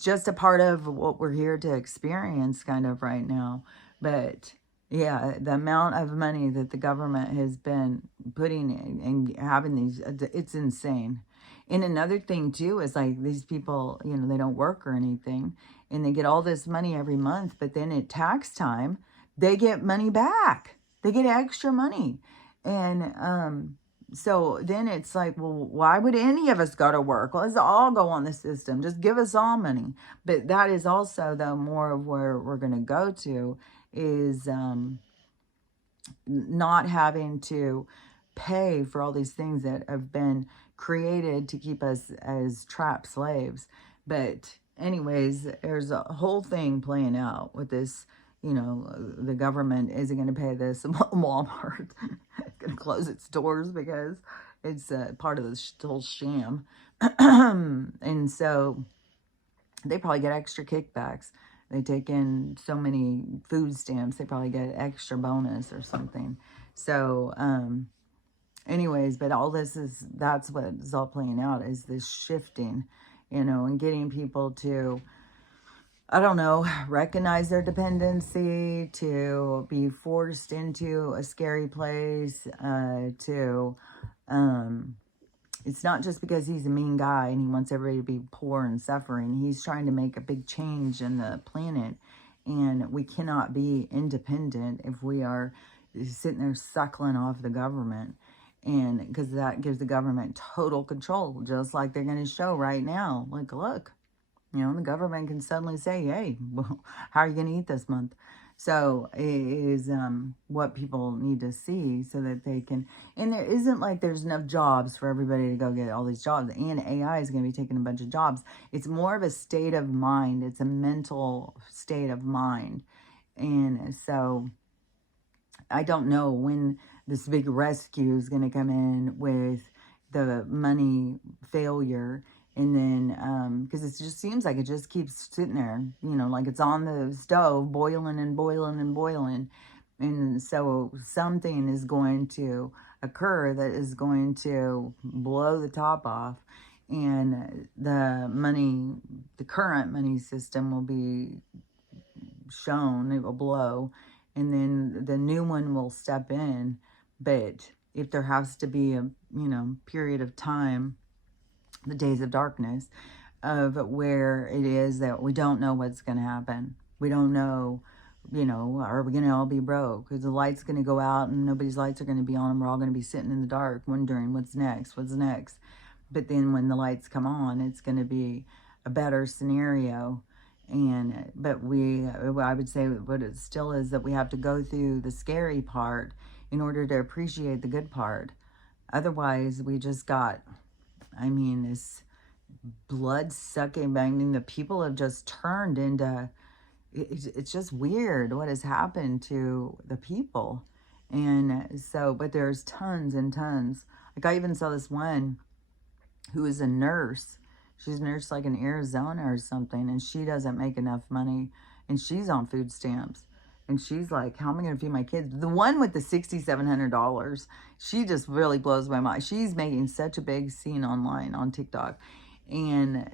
just a part of what we're here to experience kind of right now. But yeah, the amount of money that the government has been putting in and having these, it's insane. And another thing too is like these people, they don't work or anything, and they get all this money every month, but then at tax time, they get money back. They get extra money. And so then it's like, well, why would any of us go to work? Let's all go on the system. Just give us all money. But that is also, though, more of where we're going to go to is not having to pay for all these things that have been created to keep us as trapped slaves. But anyways, there's a whole thing playing out with this. The government isn't going to pay this. Walmart is going to close its doors because it's part of this whole sham. And so they probably get extra kickbacks. They take in so many food stamps, they probably get extra bonus or something. So, anyways, but all this that's what is all playing out, is this shifting, and getting people to, I don't know, recognize their dependency, to be forced into a scary place, it's not just because he's a mean guy and he wants everybody to be poor and suffering. He's trying to make a big change in the planet, and we cannot be independent if we are sitting there suckling off the government. And because that gives the government total control, just like they're going to show right now. Like, look, the government can suddenly say, hey, well, how are you going to eat this month? So it is what people need to see so that they can, and there isn't like there's enough jobs for everybody to go get all these jobs, and AI is going to be taking a bunch of jobs. It's more of a state of mind. It's a mental state of mind. And so I don't know when this big rescue is going to come in with the money failure. And then, because it just seems like it just keeps sitting there, like it's on the stove, boiling and boiling and boiling. And so something is going to occur that is going to blow the top off. And the current money system will be shown, it will blow. And then the new one will step in. But if there has to be a, period of time, the days of darkness, of where it is that we don't know what's going to happen. We don't know, are we going to all be broke? Because the light's going to go out and nobody's lights are going to be on, and we're all going to be sitting in the dark wondering what's next. But then when the lights come on, it's going to be a better scenario. But I would say what it still is, that we have to go through the scary part in order to appreciate the good part. Otherwise, we just got, this blood-sucking banging. The people have just turned into, it's just weird what has happened to the people. And so, but there's tons and tons. Like, I even saw this one who is a nurse. She's a nurse like in Arizona or something, and she doesn't make enough money, and she's on food stamps. And she's like, how am I going to feed my kids? The one with the $6,700, she just really blows my mind. She's making such a big scene online on TikTok. And,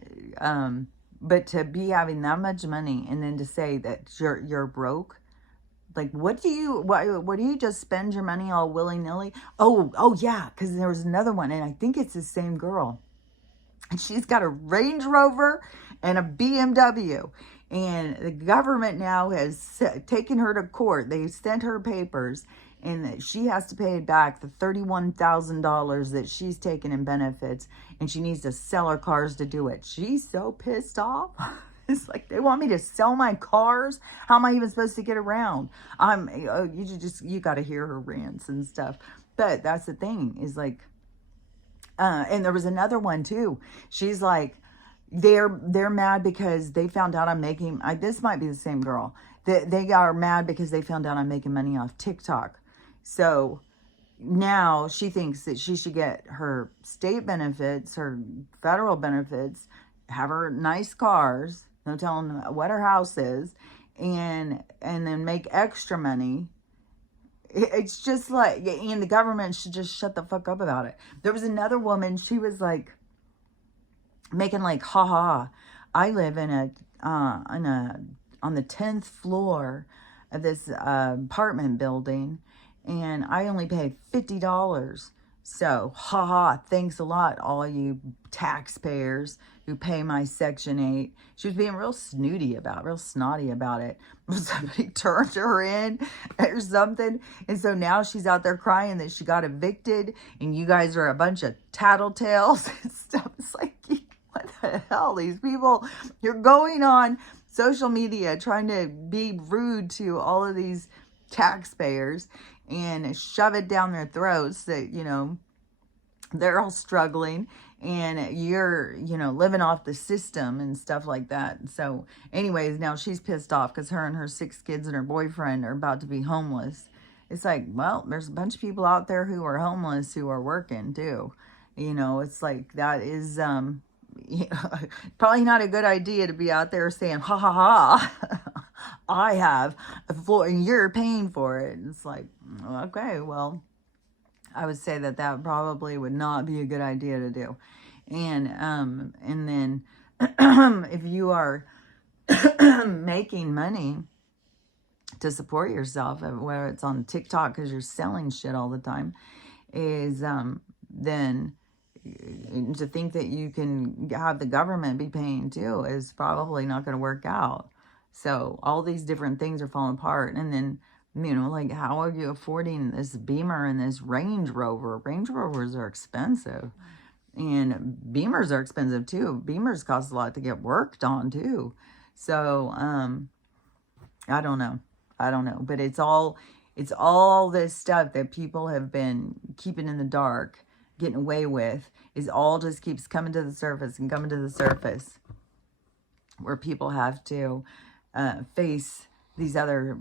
but to be having that much money and then to say that you're broke, like, what do you just spend your money all willy-nilly? Oh yeah, because there was another one, and I think it's the same girl. And she's got a Range Rover and a BMW. And the government now has taken her to court. They sent her papers, and she has to pay back the $31,000 that she's taken in benefits, and she needs to sell her cars to do it. She's so pissed off. It's like, they want me to sell my cars? How am I even supposed to get around? You got to hear her rants and stuff. But that's the thing, is like, and there was another one too. She's like, they're mad because they found out I'm making, this might be the same girl. They are mad because they found out I'm making money off TikTok. So, now she thinks that she should get her state benefits, her federal benefits, have her nice cars, no telling what her house is, and then make extra money. It's just like, and the government should just shut the fuck up about it. There was another woman, she was like making like, haha, I live in a on the 10th floor of this apartment building, and I only pay $50. So, haha, thanks a lot, all you taxpayers who pay my Section 8. She was being real snooty about, real snotty about it. Somebody turned her in or something. And so now she's out there crying that she got evicted, and you guys are a bunch of tattletales and stuff. It's like, what the hell? These people, you're going on social media trying to be rude to all of these taxpayers and shove it down their throats that, you know, they're all struggling, and you're, you know, living off the system and stuff like that. So anyways, now she's pissed off because her and her 6 kids and her boyfriend are about to be homeless. It's like, well, there's a bunch of people out there who are homeless who are working too. You know, it's like, that is you know, probably not a good idea to be out there saying, ha ha ha, I have a floor and you're paying for it. It's like, okay, well, I would say that probably would not be a good idea to do. And then if you are making money to support yourself, whether it's on TikTok because you're selling shit all the time, is then to think that you can have the government be paying too is probably not going to work out. So all these different things are falling apart. And then, you know, like, how are you affording this Beamer and this Range Rover? Range Rovers are expensive. And Beamers are expensive too. Beamers cost a lot to get worked on too. So, I don't know. But it's all this stuff that people have been keeping in the dark, getting away with, is all just keeps coming to the surface and coming to the surface, where people have to face these other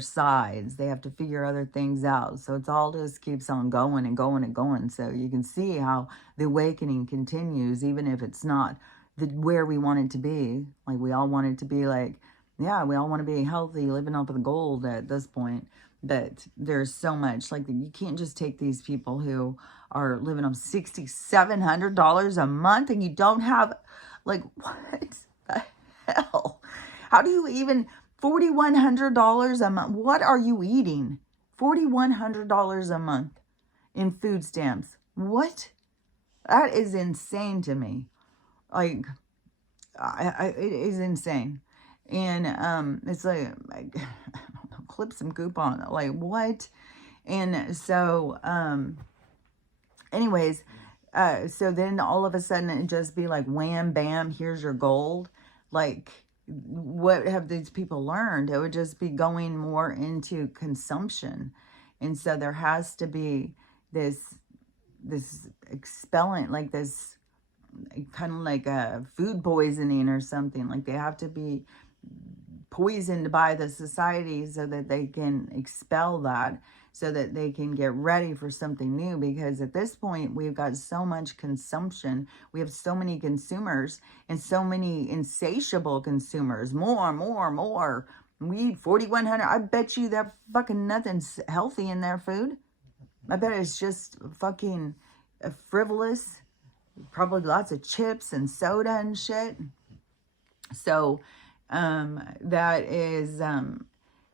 sides. They have to figure other things out. So it's all just keeps on going and going and going. So you can see how the awakening continues, even if it's not where we want it to be. Like, we all want it to be like, yeah, we all want to be healthy, living off of the gold at this point. But there's so much, like, you can't just take these people who are living on $6,700 a month and you don't have, like, what the hell? How do you even, $4,100 a month? What are you eating? $4,100 a month in food stamps. What? That is insane to me. Like, it is insane. And it's like, I don't know, clip some coupon. Like, what? And so, anyways, so then all of a sudden it just be like, wham, bam, here's your gold. Like, what have these people learned? It would just be going more into consumption. And so there has to be this expellant, like this kind of like a food poisoning or something. Like, they have to be poisoned by the society so that they can expel that, so that they can get ready for something new. Because at this point, we've got so much consumption. We have so many consumers and so many insatiable consumers. More. We eat 4,100. I bet you that fucking nothing's healthy in their food. I bet it's just fucking frivolous. Probably lots of chips and soda and shit. So, that is,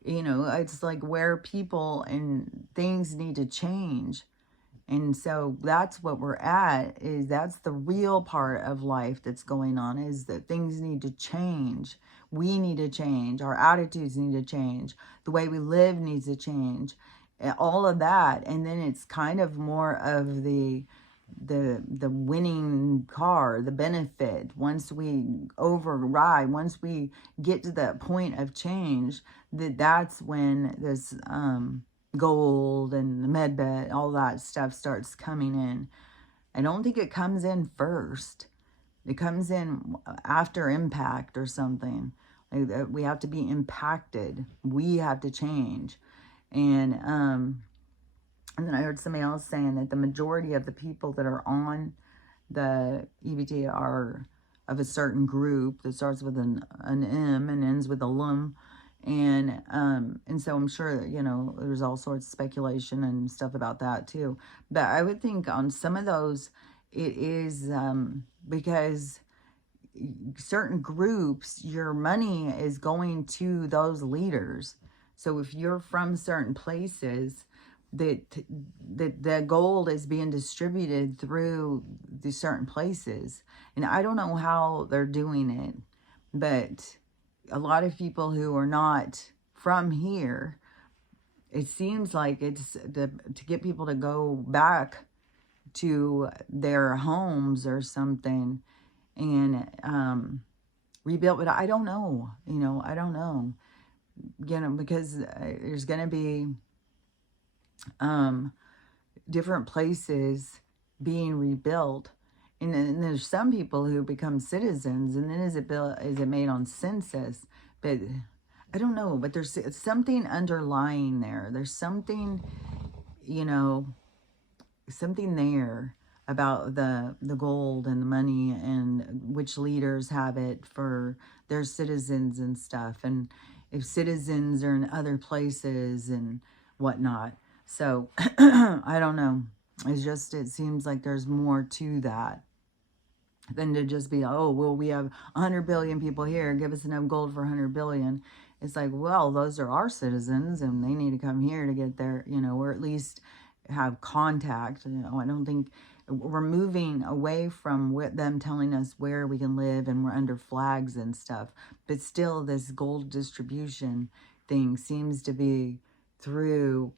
you know, it's like where people and things need to change. And so that's what we're at, is that's the real part of life that's going on, is that things need to change. We need to change. Our attitudes need to change. The way we live needs to change. All of that. And then it's kind of more of the winning car, the benefit. Once we override, once we get to that point of change, that's when this gold and the medbed, all that stuff starts coming in. I don't think it comes in first. It comes in after impact or something. Like, we have to be impacted. We have to change. And And then I heard somebody else saying that the majority of the people that are on the EBT are of a certain group that starts with an M and ends with a lum. And so I'm sure that, you know, there's all sorts of speculation and stuff about that too. But I would think on some of those, it is because certain groups, your money is going to those leaders. So if you're from certain places, that the gold is being distributed through these certain places. And I don't know how they're doing it, but a lot of people who are not from here, it seems like it's to get people to go back to their homes or something and rebuild. But I don't know, you know, I don't know, you know, because there's going to be different places being rebuilt. And then there's some people who become citizens, and then is it made on census? But I don't know, but there's something underlying there. There's something, you know, something there about the gold and the money and which leaders have it for their citizens and stuff, and if citizens are in other places and whatnot. So I don't know. It's just, it seems like there's more to that than to just be, oh, well, we have 100 billion people here, give us enough gold for 100 billion. It's like, well, those are our citizens and they need to come here to get their, you know, or at least have contact. You know, I don't think we're moving away from them telling us where we can live and we're under flags and stuff. But still, this gold distribution thing seems to be through,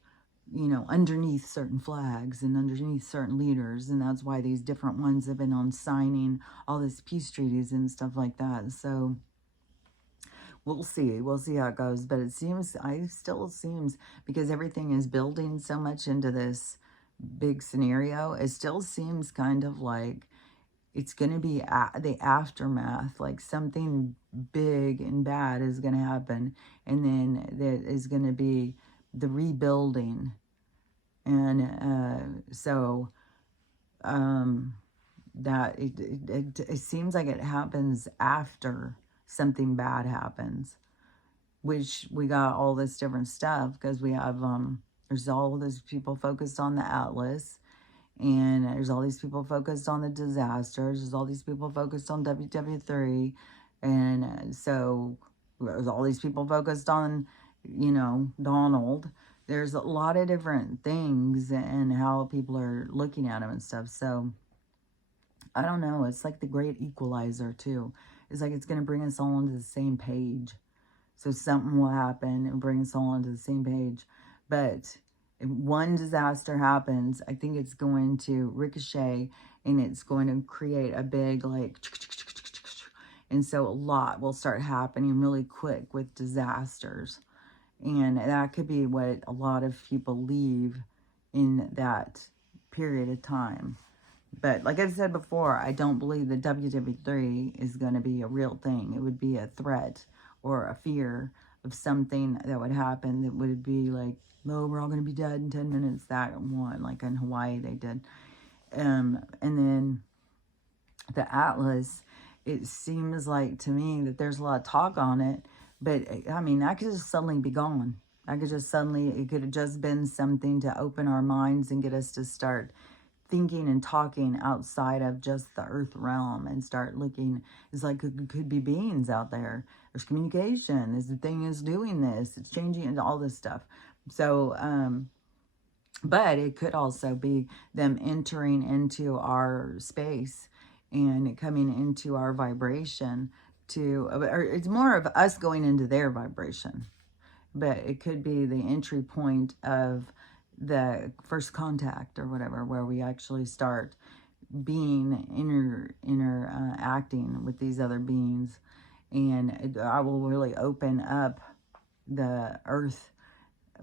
you know, underneath certain flags and underneath certain leaders. And that's why these different ones have been on signing all these peace treaties and stuff like that. So we'll see. We'll see how it goes. But it seems, seems, because everything is building so much into this big scenario, it still seems kind of like it's going to be the aftermath, like something big and bad is going to happen. And then that is going to be the rebuilding. And so that it seems like it happens after something bad happens, which we got all this different stuff because we have there's all these people focused on the Atlas, and there's all these people focused on the disasters, there's all these people focused on WW3, and so there's all these people focused on, you know, Donald. There's a lot of different things and how people are looking at him and stuff. So I don't know. It's like the great equalizer too. It's like it's going to bring us all onto the same page. So something will happen and bring us all onto the same page. But if one disaster happens, I think it's going to ricochet and it's going to create a big, like, and so a lot will start happening really quick with disasters. And that could be what a lot of people leave in that period of time. But like I've said before, I don't believe the WW3 is going to be a real thing. It would be a threat or a fear of something that would happen that would be like, oh, we're all going to be dead in 10 minutes. That one, like in Hawaii they did. And then the Atlas, it seems like to me that there's a lot of talk on it. But, I mean, that could just suddenly be gone. That could just suddenly, it could have just been something to open our minds and get us to start thinking and talking outside of just the earth realm and start looking. It's like it could be beings out there. There's communication. This thing is doing this. It's changing and all this stuff. So, but it could also be them entering into our space and coming into our vibration or it's more of us going into their vibration. But it could be the entry point of the first contact or whatever, where we actually start being interacting with these other beings. And I will really open up the earth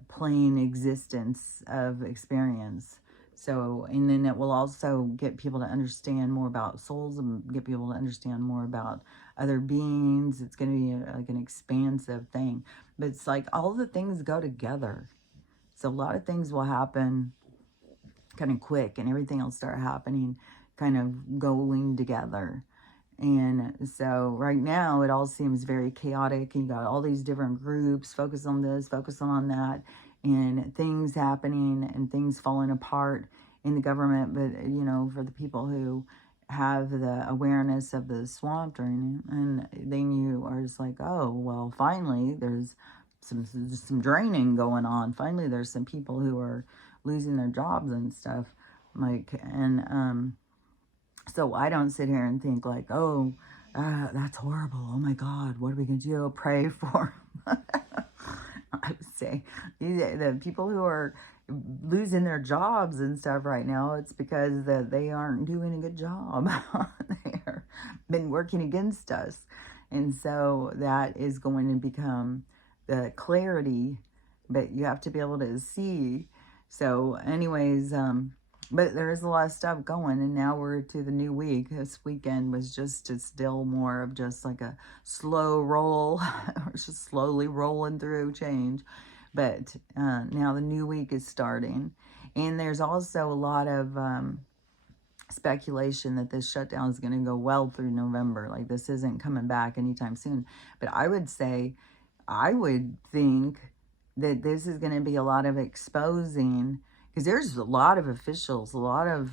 plane existence of experience. So, and then it will also get people to understand more about souls and get people to understand more about other beings. It's going to be like an expansive thing. But it's like all the things go together. So a lot of things will happen kind of quick, and everything will start happening kind of going together. And so right now it all seems very chaotic, and you got all these different groups, focus on this, focus on that, and things happening and things falling apart in the government. But you know, for the people who have the awareness of the swamp draining, and then you are just like, oh well, finally there's some draining going on. Finally there's some people who are losing their jobs and stuff, like, and so I don't sit here and think like, oh, that's horrible, oh my god, what are we gonna do, pray for I would say the people who are losing their jobs and stuff right now, it's because that they aren't doing a good job. They've been working against us. And so that is going to become the clarity, but you have to be able to see. So anyways, but there is a lot of stuff going, and now we're to the new week. This weekend was just still more of just like a slow roll. It's just slowly rolling through change. But now the new week is starting. And there's also a lot of speculation that this shutdown is going to go well through November. Like, this isn't coming back anytime soon. But I would think that this is going to be a lot of exposing, because there's a lot of officials, a lot of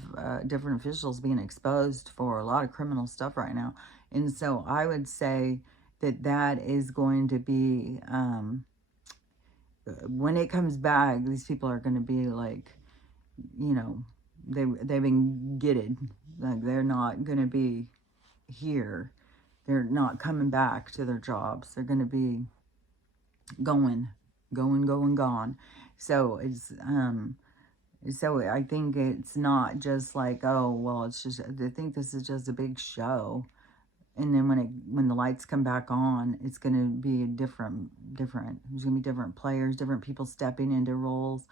different officials being exposed for a lot of criminal stuff right now. And so I would say that that is going to be, when it comes back, these people are going to be like, you know, they've been gitted. Like, they're not going to be here. They're not coming back to their jobs. They're going to be gone. So it's, so I think it's not just like, oh, well, it's just, I think this is just a big show. And then when the lights come back on, it's going to be different. There's going to be different players, different people stepping into roles.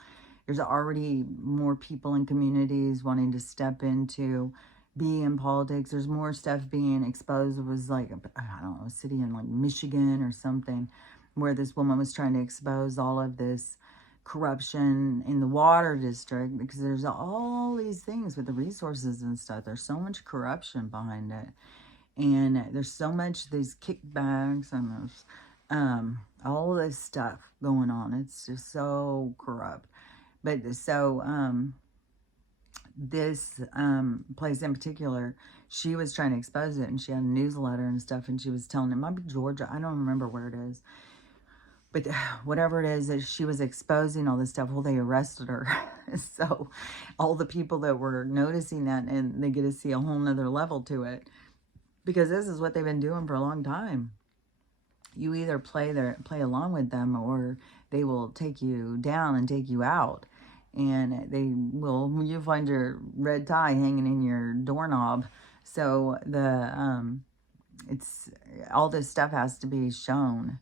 There's already more people in communities wanting to step into, be in politics. There's more stuff being exposed. It was like, I don't know, a city in like Michigan or something, where this woman was trying to expose all of this corruption in the water district, because there's all these things with the resources and stuff. There's so much corruption behind it. And there's so much, these kickbacks and there's all this stuff going on. It's just so corrupt. But so this place in particular, she was trying to expose it, and she had a newsletter and stuff, and she was telling, it might be Georgia, I don't remember where it is, but whatever it is, that she was exposing all this stuff. Well, they arrested her. So all the people that were noticing that, and they get to see a whole nother level to it, because this is what they've been doing for a long time. You either play along with them, or they will take you down and take you out. And they will, you find your red tie hanging in your doorknob. So it's, all this stuff has to be shown.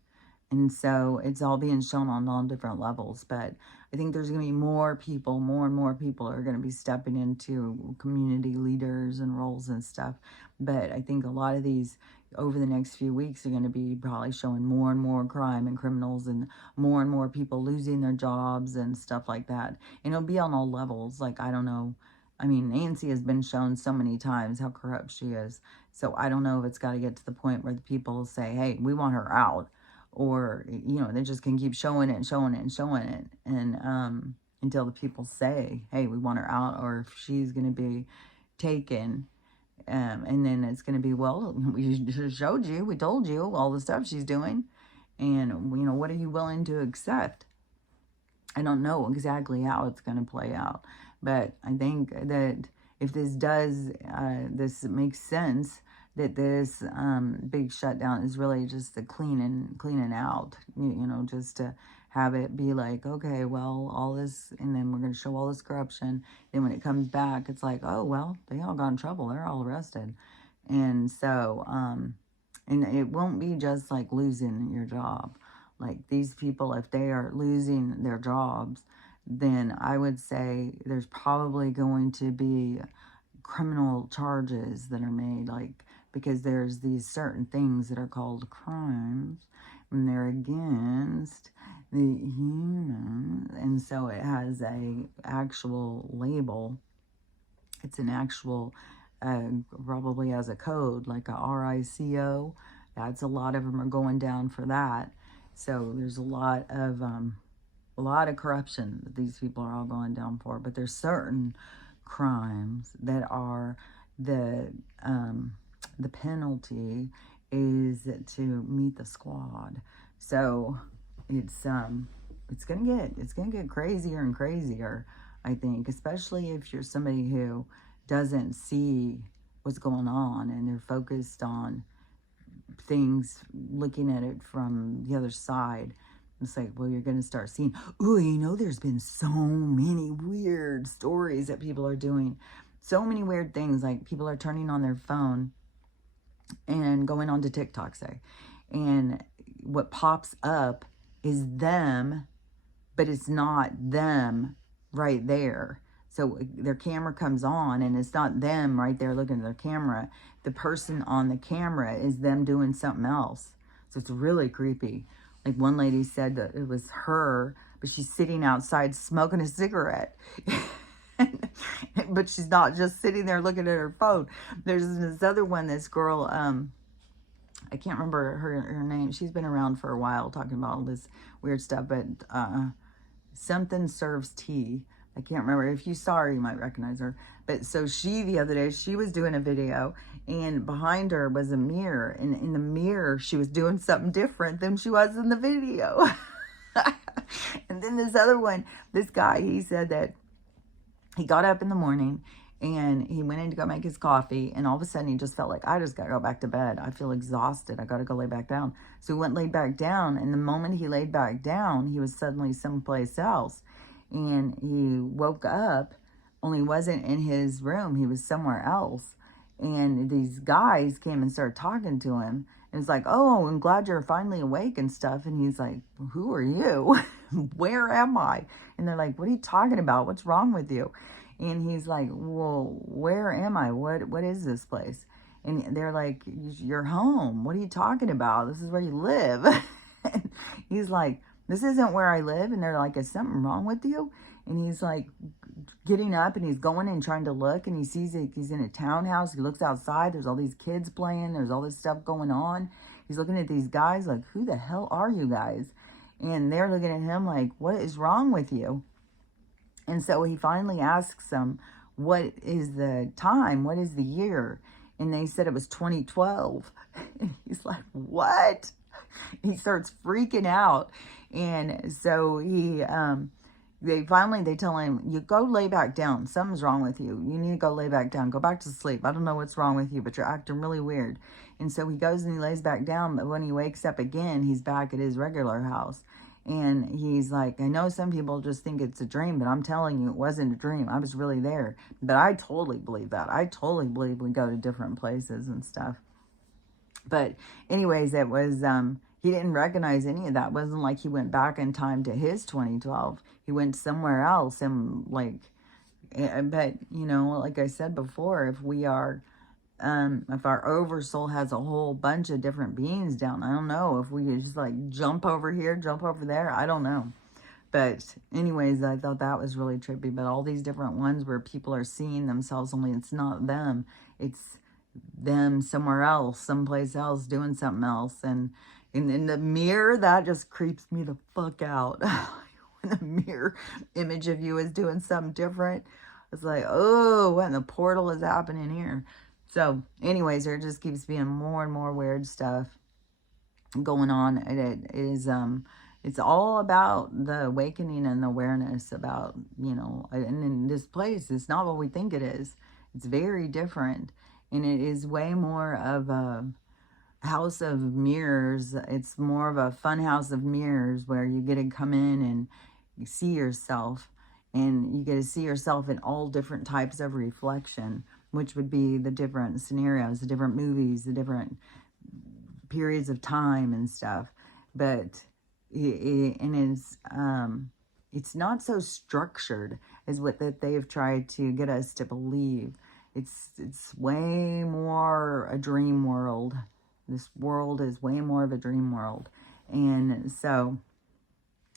And so it's all being shown on all different levels. But I think there's going to be more people, more and more people are going to be stepping into community leaders and roles and stuff. But I think a lot of these over the next few weeks are going to be probably showing more and more crime and criminals, and more people losing their jobs and stuff like that. And it'll be on all levels. Like, I don't know. I mean, Nancy has been shown so many times how corrupt she is. So I don't know if it's got to get to the point where the people say, hey, we want her out. Or, you know, they just can keep showing it and showing it and showing it. And until the people say, hey, we want her out, or if she's going to be taken. And then it's going to be, well, we just showed you, we told you all the stuff she's doing. And, you know, what are you willing to accept? I don't know exactly how it's going to play out. But I think that if this does, this makes sense, that this big shutdown is really just the cleaning out, you know, just to have it be like, okay, well, all this, and then we're going to show all this corruption. Then when it comes back, it's like, oh, well, they all got in trouble. They're all arrested. And so, and it won't be just like losing your job. Like, these people, if they are losing their jobs, then I would say there's probably going to be criminal charges that are made, like, because there's these certain things that are called crimes, and they're against the humans, and so it has a actual label. It's an actual, probably has a code, like a RICO. That's a lot of them are going down for that. So there's a lot of corruption that these people are all going down for. But there's certain crimes that are the penalty is to meet the squad. So it's gonna get crazier and crazier, I think, especially if you're somebody who doesn't see what's going on and they're focused on things, looking at it from the other side. It's like, well, you're going to start seeing, oh, there's been so many weird stories that people are doing. So many weird things, like people are turning on their phone and going on to TikTok, say. And what pops up is them, but it's not them right there. So their camera comes on and it's not them right there looking at their camera. The person on the camera is them doing something else. So it's really creepy. Like one lady said that it was her, but she's sitting outside smoking a cigarette. But she's not just sitting there looking at her phone. There's this other one, this girl, I can't remember her name. She's been around for a while talking about all this weird stuff, but something serves tea. I can't remember. If you saw her, you might recognize her. But so she, the other day, she was doing a video, and behind her was a mirror. And in the mirror, she was doing something different than she was in the video. And then this other one, this guy, he said that he got up in the morning and he went in to go make his coffee, and all of a sudden he just felt like, I just got to go back to bed. I feel exhausted. I got to go lay back down. So he went and laid back down, and the moment he laid back down, he was suddenly someplace else. And he woke up, only wasn't in his room. He was somewhere else. And these guys came and started talking to him. And it's like, oh, I'm glad you're finally awake and stuff. And he's like, who are you? Where am I? And they're like, what are you talking about? What's wrong with you? And he's like, well, where am I? What is this place? And they're like, you're home. What are you talking about? This is where you live. And he's like, this isn't where I live. And they're like, is something wrong with you? And he's like getting up and he's going and trying to look, and he sees it. He's in a townhouse. He looks outside. There's all these kids playing. There's all this stuff going on. He's looking at these guys like, who the hell are you guys? And they're looking at him like, what is wrong with you? And so he finally asks them, what is the time? What is the year? And they said it was 2012. And he's like, what? He starts freaking out. And so they tell him, you go lay back down. Something's wrong with you. You need to go lay back down. Go back to sleep. I don't know what's wrong with you, but you're acting really weird. And so he goes and he lays back down. But when he wakes up again, he's back at his regular house. And he's like, I know some people just think it's a dream, but I'm telling you, it wasn't a dream. I was really there. But I totally believe that. I totally believe we go to different places and stuff. But anyways, it was, he didn't recognize any of that. It wasn't like he went back in time to his 2012. He went somewhere else. And like, but like I said before, if we are, if our oversoul has a whole bunch of different beings down, I don't know if we could just like jump over here, jump over there. I don't know. But anyways, I thought that was really trippy. But all these different ones where people are seeing themselves, only it's not them. It's them somewhere else, someplace else, doing something else. And in the mirror, that just creeps me the fuck out. When the mirror image of you is doing something different, it's like, oh, what in the portal is happening here? So anyways, there just keeps being more and more weird stuff going on. It is, it's all about the awakening and the awareness about, and in this place, it's not what we think it is. It's very different. And it is way more of a house of mirrors. It's more of a fun house of mirrors where you get to come in and you see yourself. And you get to see yourself in all different types of reflection, which would be the different scenarios, the different movies, the different periods of time and stuff. But it's not so structured as what that they have tried to get us to believe. It's way more a dream world. This world is way more of a dream world. And so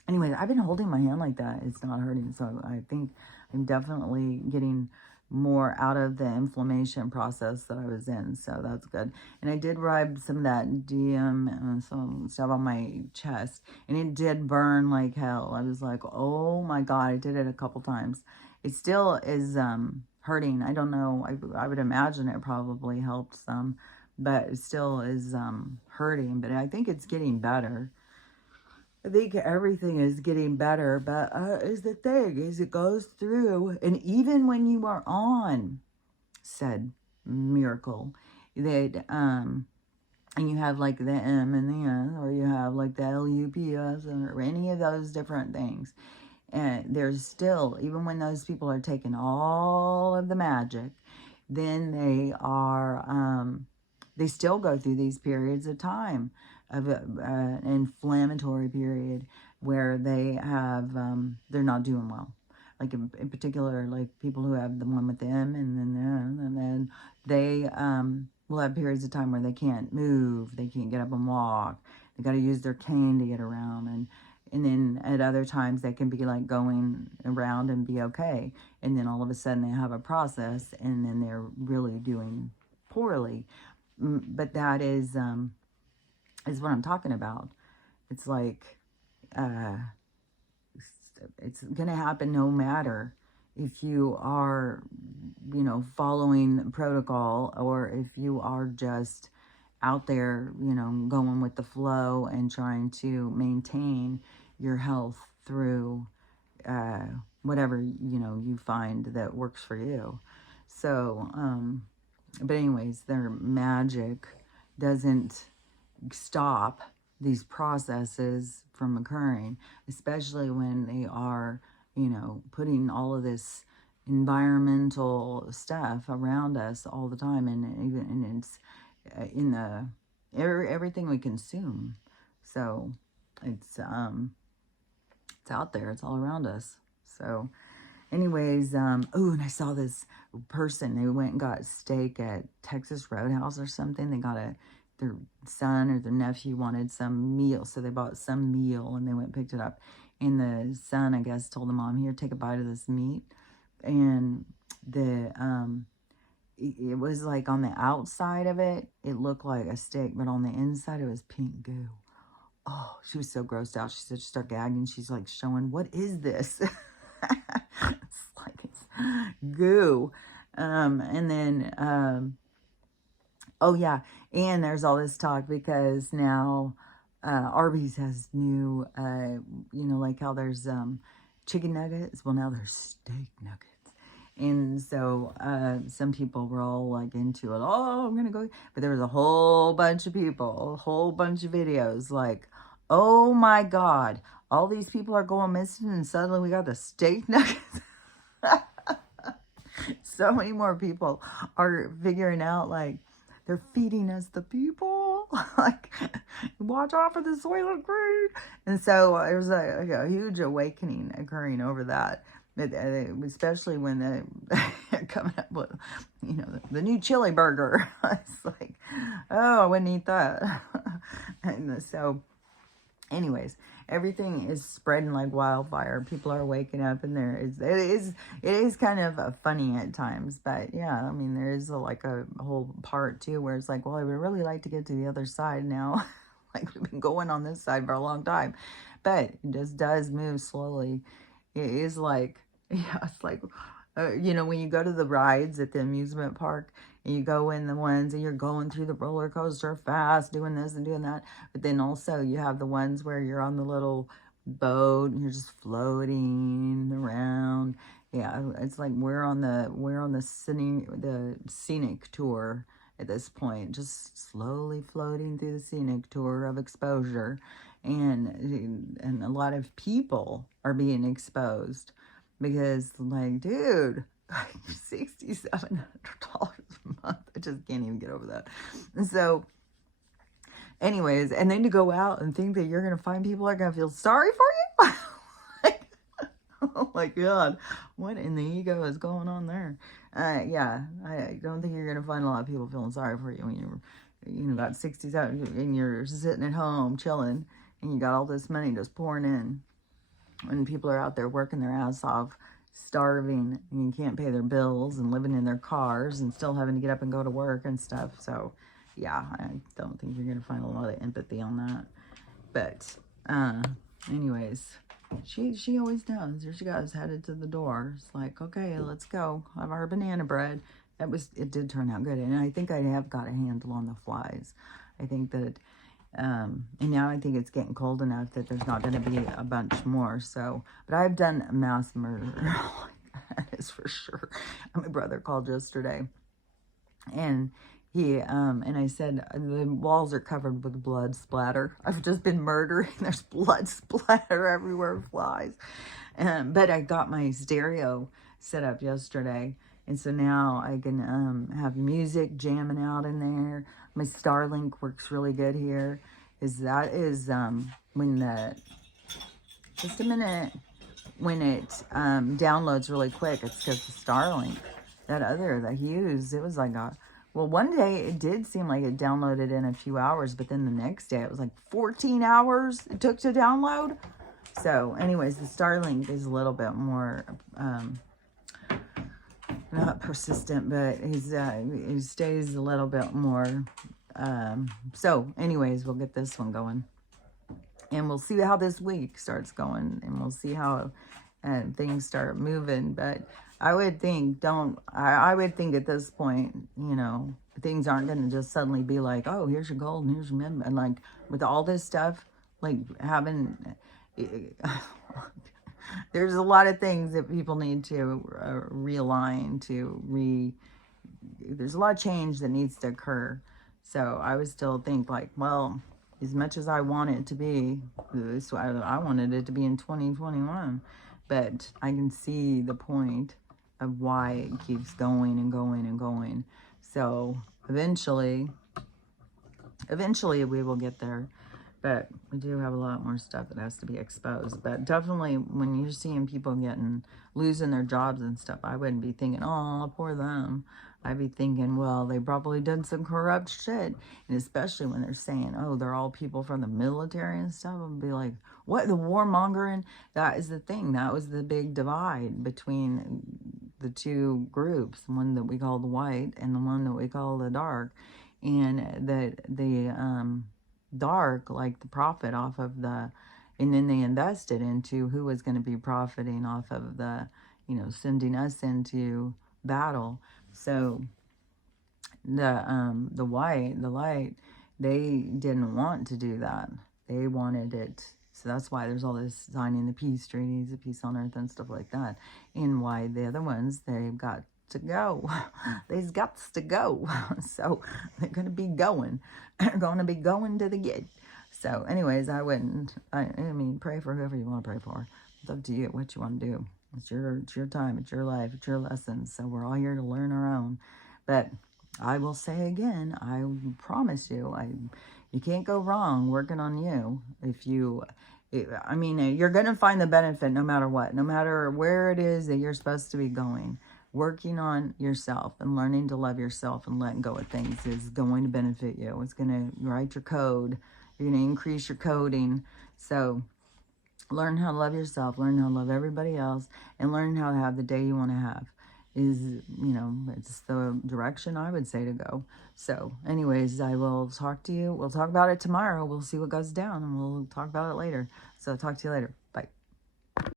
Anyway, I've been holding my hand like that. It's not hurting. So I think I'm definitely getting more out of the inflammation process that I was in. So that's good. And I did rub some of that DM and some stuff on my chest. And it did burn like hell. I was like, oh my God. I did it a couple times. It still is hurting. I don't know. I would imagine it probably helped some. But it still is hurting. But I think it's getting better. I think everything is getting better, but is the thing, is it goes through, and even when you are on said miracle, that, and you have like the M and the N, or you have like the LUPS, or any of those different things, and there's still, even when those people are taking all of the magic, then they are, they still go through these periods of time of an inflammatory period where they have, they're not doing well. Like in particular, like people who have the one with the M and then they will have periods of time where they can't move, they can't get up and walk, they got to use their cane to get around, and then at other times they can be like going around and be okay, and then all of a sudden they have a process and then they're really doing poorly. But that is what I'm talking about. It's like, it's going to happen no matter if you are, you know, following protocol, or if you are just out there, you know, going with the flow and trying to maintain your health through whatever, you know, you find that works for you. So, but anyways, their magic doesn't stop these processes from occurring, especially when they are, you know, putting all of this environmental stuff around us all the time, and even, and it's in the everything we consume. So it's out there, it's all around us. So anyways, oh, and I saw this person, they went and got steak at Texas Roadhouse or something. They got their son or their nephew wanted some meal, so they bought some meal and they went and picked it up. And the son, I guess, told the mom, here, take a bite of this meat. And the it was like on the outside of it, it looked like a steak, but on the inside it was pink goo. Oh, she was so grossed out. She said she started gagging. She's like showing, what is this? It's like it's goo. And then oh yeah, and there's all this talk because now Arby's has new, you know, like how there's chicken nuggets. Well, now there's steak nuggets. And so some people were all like into it. Oh, I'm going to go. But there was a whole bunch of people, a whole bunch of videos like, oh my God, all these people are going missing and suddenly we got the steak nuggets. So many more people are figuring out, like, they're feeding us the people. Like, watch out for the Soylent Green. And so there's a huge awakening occurring over that. Especially when they're coming up with, you know, the new chili burger. It's like, oh, I wouldn't eat that. And so, anyways, everything is spreading like wildfire. People are waking up, and it is kind of funny at times. But yeah, I mean, there is like a whole part too where it's like, well, I would really like to get to the other side now. Like, we've been going on this side for a long time, but it just does move slowly. It is like, yeah, it's like, you know, when you go to the rides at the amusement park and you go in the ones and you're going through the roller coaster fast, doing this and doing that. But then also you have the ones where you're on the little boat and you're just floating around. Yeah, it's like we're on the scenic tour at this point, just slowly floating through the scenic tour of exposure. And a lot of people are being exposed. Because, like, dude, like $6,700 a month. I just can't even get over that. And so, anyways, and then to go out and think that you're going to find people are going to feel sorry for you? Like, oh my God, what in the ego is going on there? Yeah, I don't think you're going to find a lot of people feeling sorry for you when you're, you know, got 67 and you're sitting at home chilling and you got all this money just pouring in. when people are out there working their ass off, starving, and you can't pay their bills and living in their cars and still having to get up and go to work and stuff. So, yeah, I don't think you're going to find a lot of empathy on that. But, anyways, she always does. There she goes, headed to the door. It's like, okay, let's go. Have our banana bread. It did turn out good. And I think I have got a handle on the flies. I think that, and now I think it's getting cold enough that there's not going to be a bunch more. So, but I've done mass murder. That is for sure. My brother called yesterday, and and I said, the walls are covered with blood splatter. I've just been murdering. There's blood splatter everywhere, flies. But I got my stereo set up yesterday. And so now I can have music jamming out in there. My Starlink works really good here. That is when just a minute, when it downloads really quick, it's because the Starlink. That other, the Hughes, it was like well, one day it did seem like it downloaded in a few hours, but then the next day it was like 14 hours it took to download. So anyways, the Starlink is a little bit more, not persistent, but he stays a little bit more. So anyways, we'll get this one going. And we'll see how this week starts going. And we'll see how things start moving. But I would think, I would think at this point, you know, things aren't going to just suddenly be like, oh, here's your gold and here's your minimum. And like with all this stuff, like having, there's a lot of things that people need to realign, there's a lot of change that needs to occur. So I would still think like, well, as much as I want it to be, I wanted it to be in 2021, but I can see the point of why it keeps going and going and going. So eventually we will get there. But we do have a lot more stuff that has to be exposed. But definitely when you're seeing people losing their jobs and stuff, I wouldn't be thinking, oh, poor them. I'd be thinking, well, they probably did some corrupt shit. And especially when they're saying, oh, they're all people from the military and stuff. I'd be like, what? The warmongering? That is the thing. That was the big divide between the two groups. One that we call the white and the one that we call the dark. And the dark, like the profit off of and then they invested into who was going to be profiting off of sending us into battle. So the light, they didn't want to do that. They wanted it. So that's why there's all this signing the peace treaties, the peace on earth and stuff like that. And why the other ones, they've got to go. They've got to go. So they're going to be going. They're going to be going to the gate. So anyways, I mean, pray for whoever you want to pray for. It's up to you what you want to do. It's your time. It's your life. It's your lessons. So we're all here to learn our own. But I will say again, I promise you, you can't go wrong working on you. You're going to find the benefit no matter what, no matter where it is that you're supposed to be going. Working on yourself and learning to love yourself and letting go of things is going to benefit you. It's going to write your code. You're going to increase your coding. So learn how to love yourself, learn how to love everybody else, and learn how to have the day you want to have. It's the direction I would say to go. So anyways, I will talk to you. We'll talk about it tomorrow. We'll see what goes down and we'll talk about it later. So talk to you later. Bye.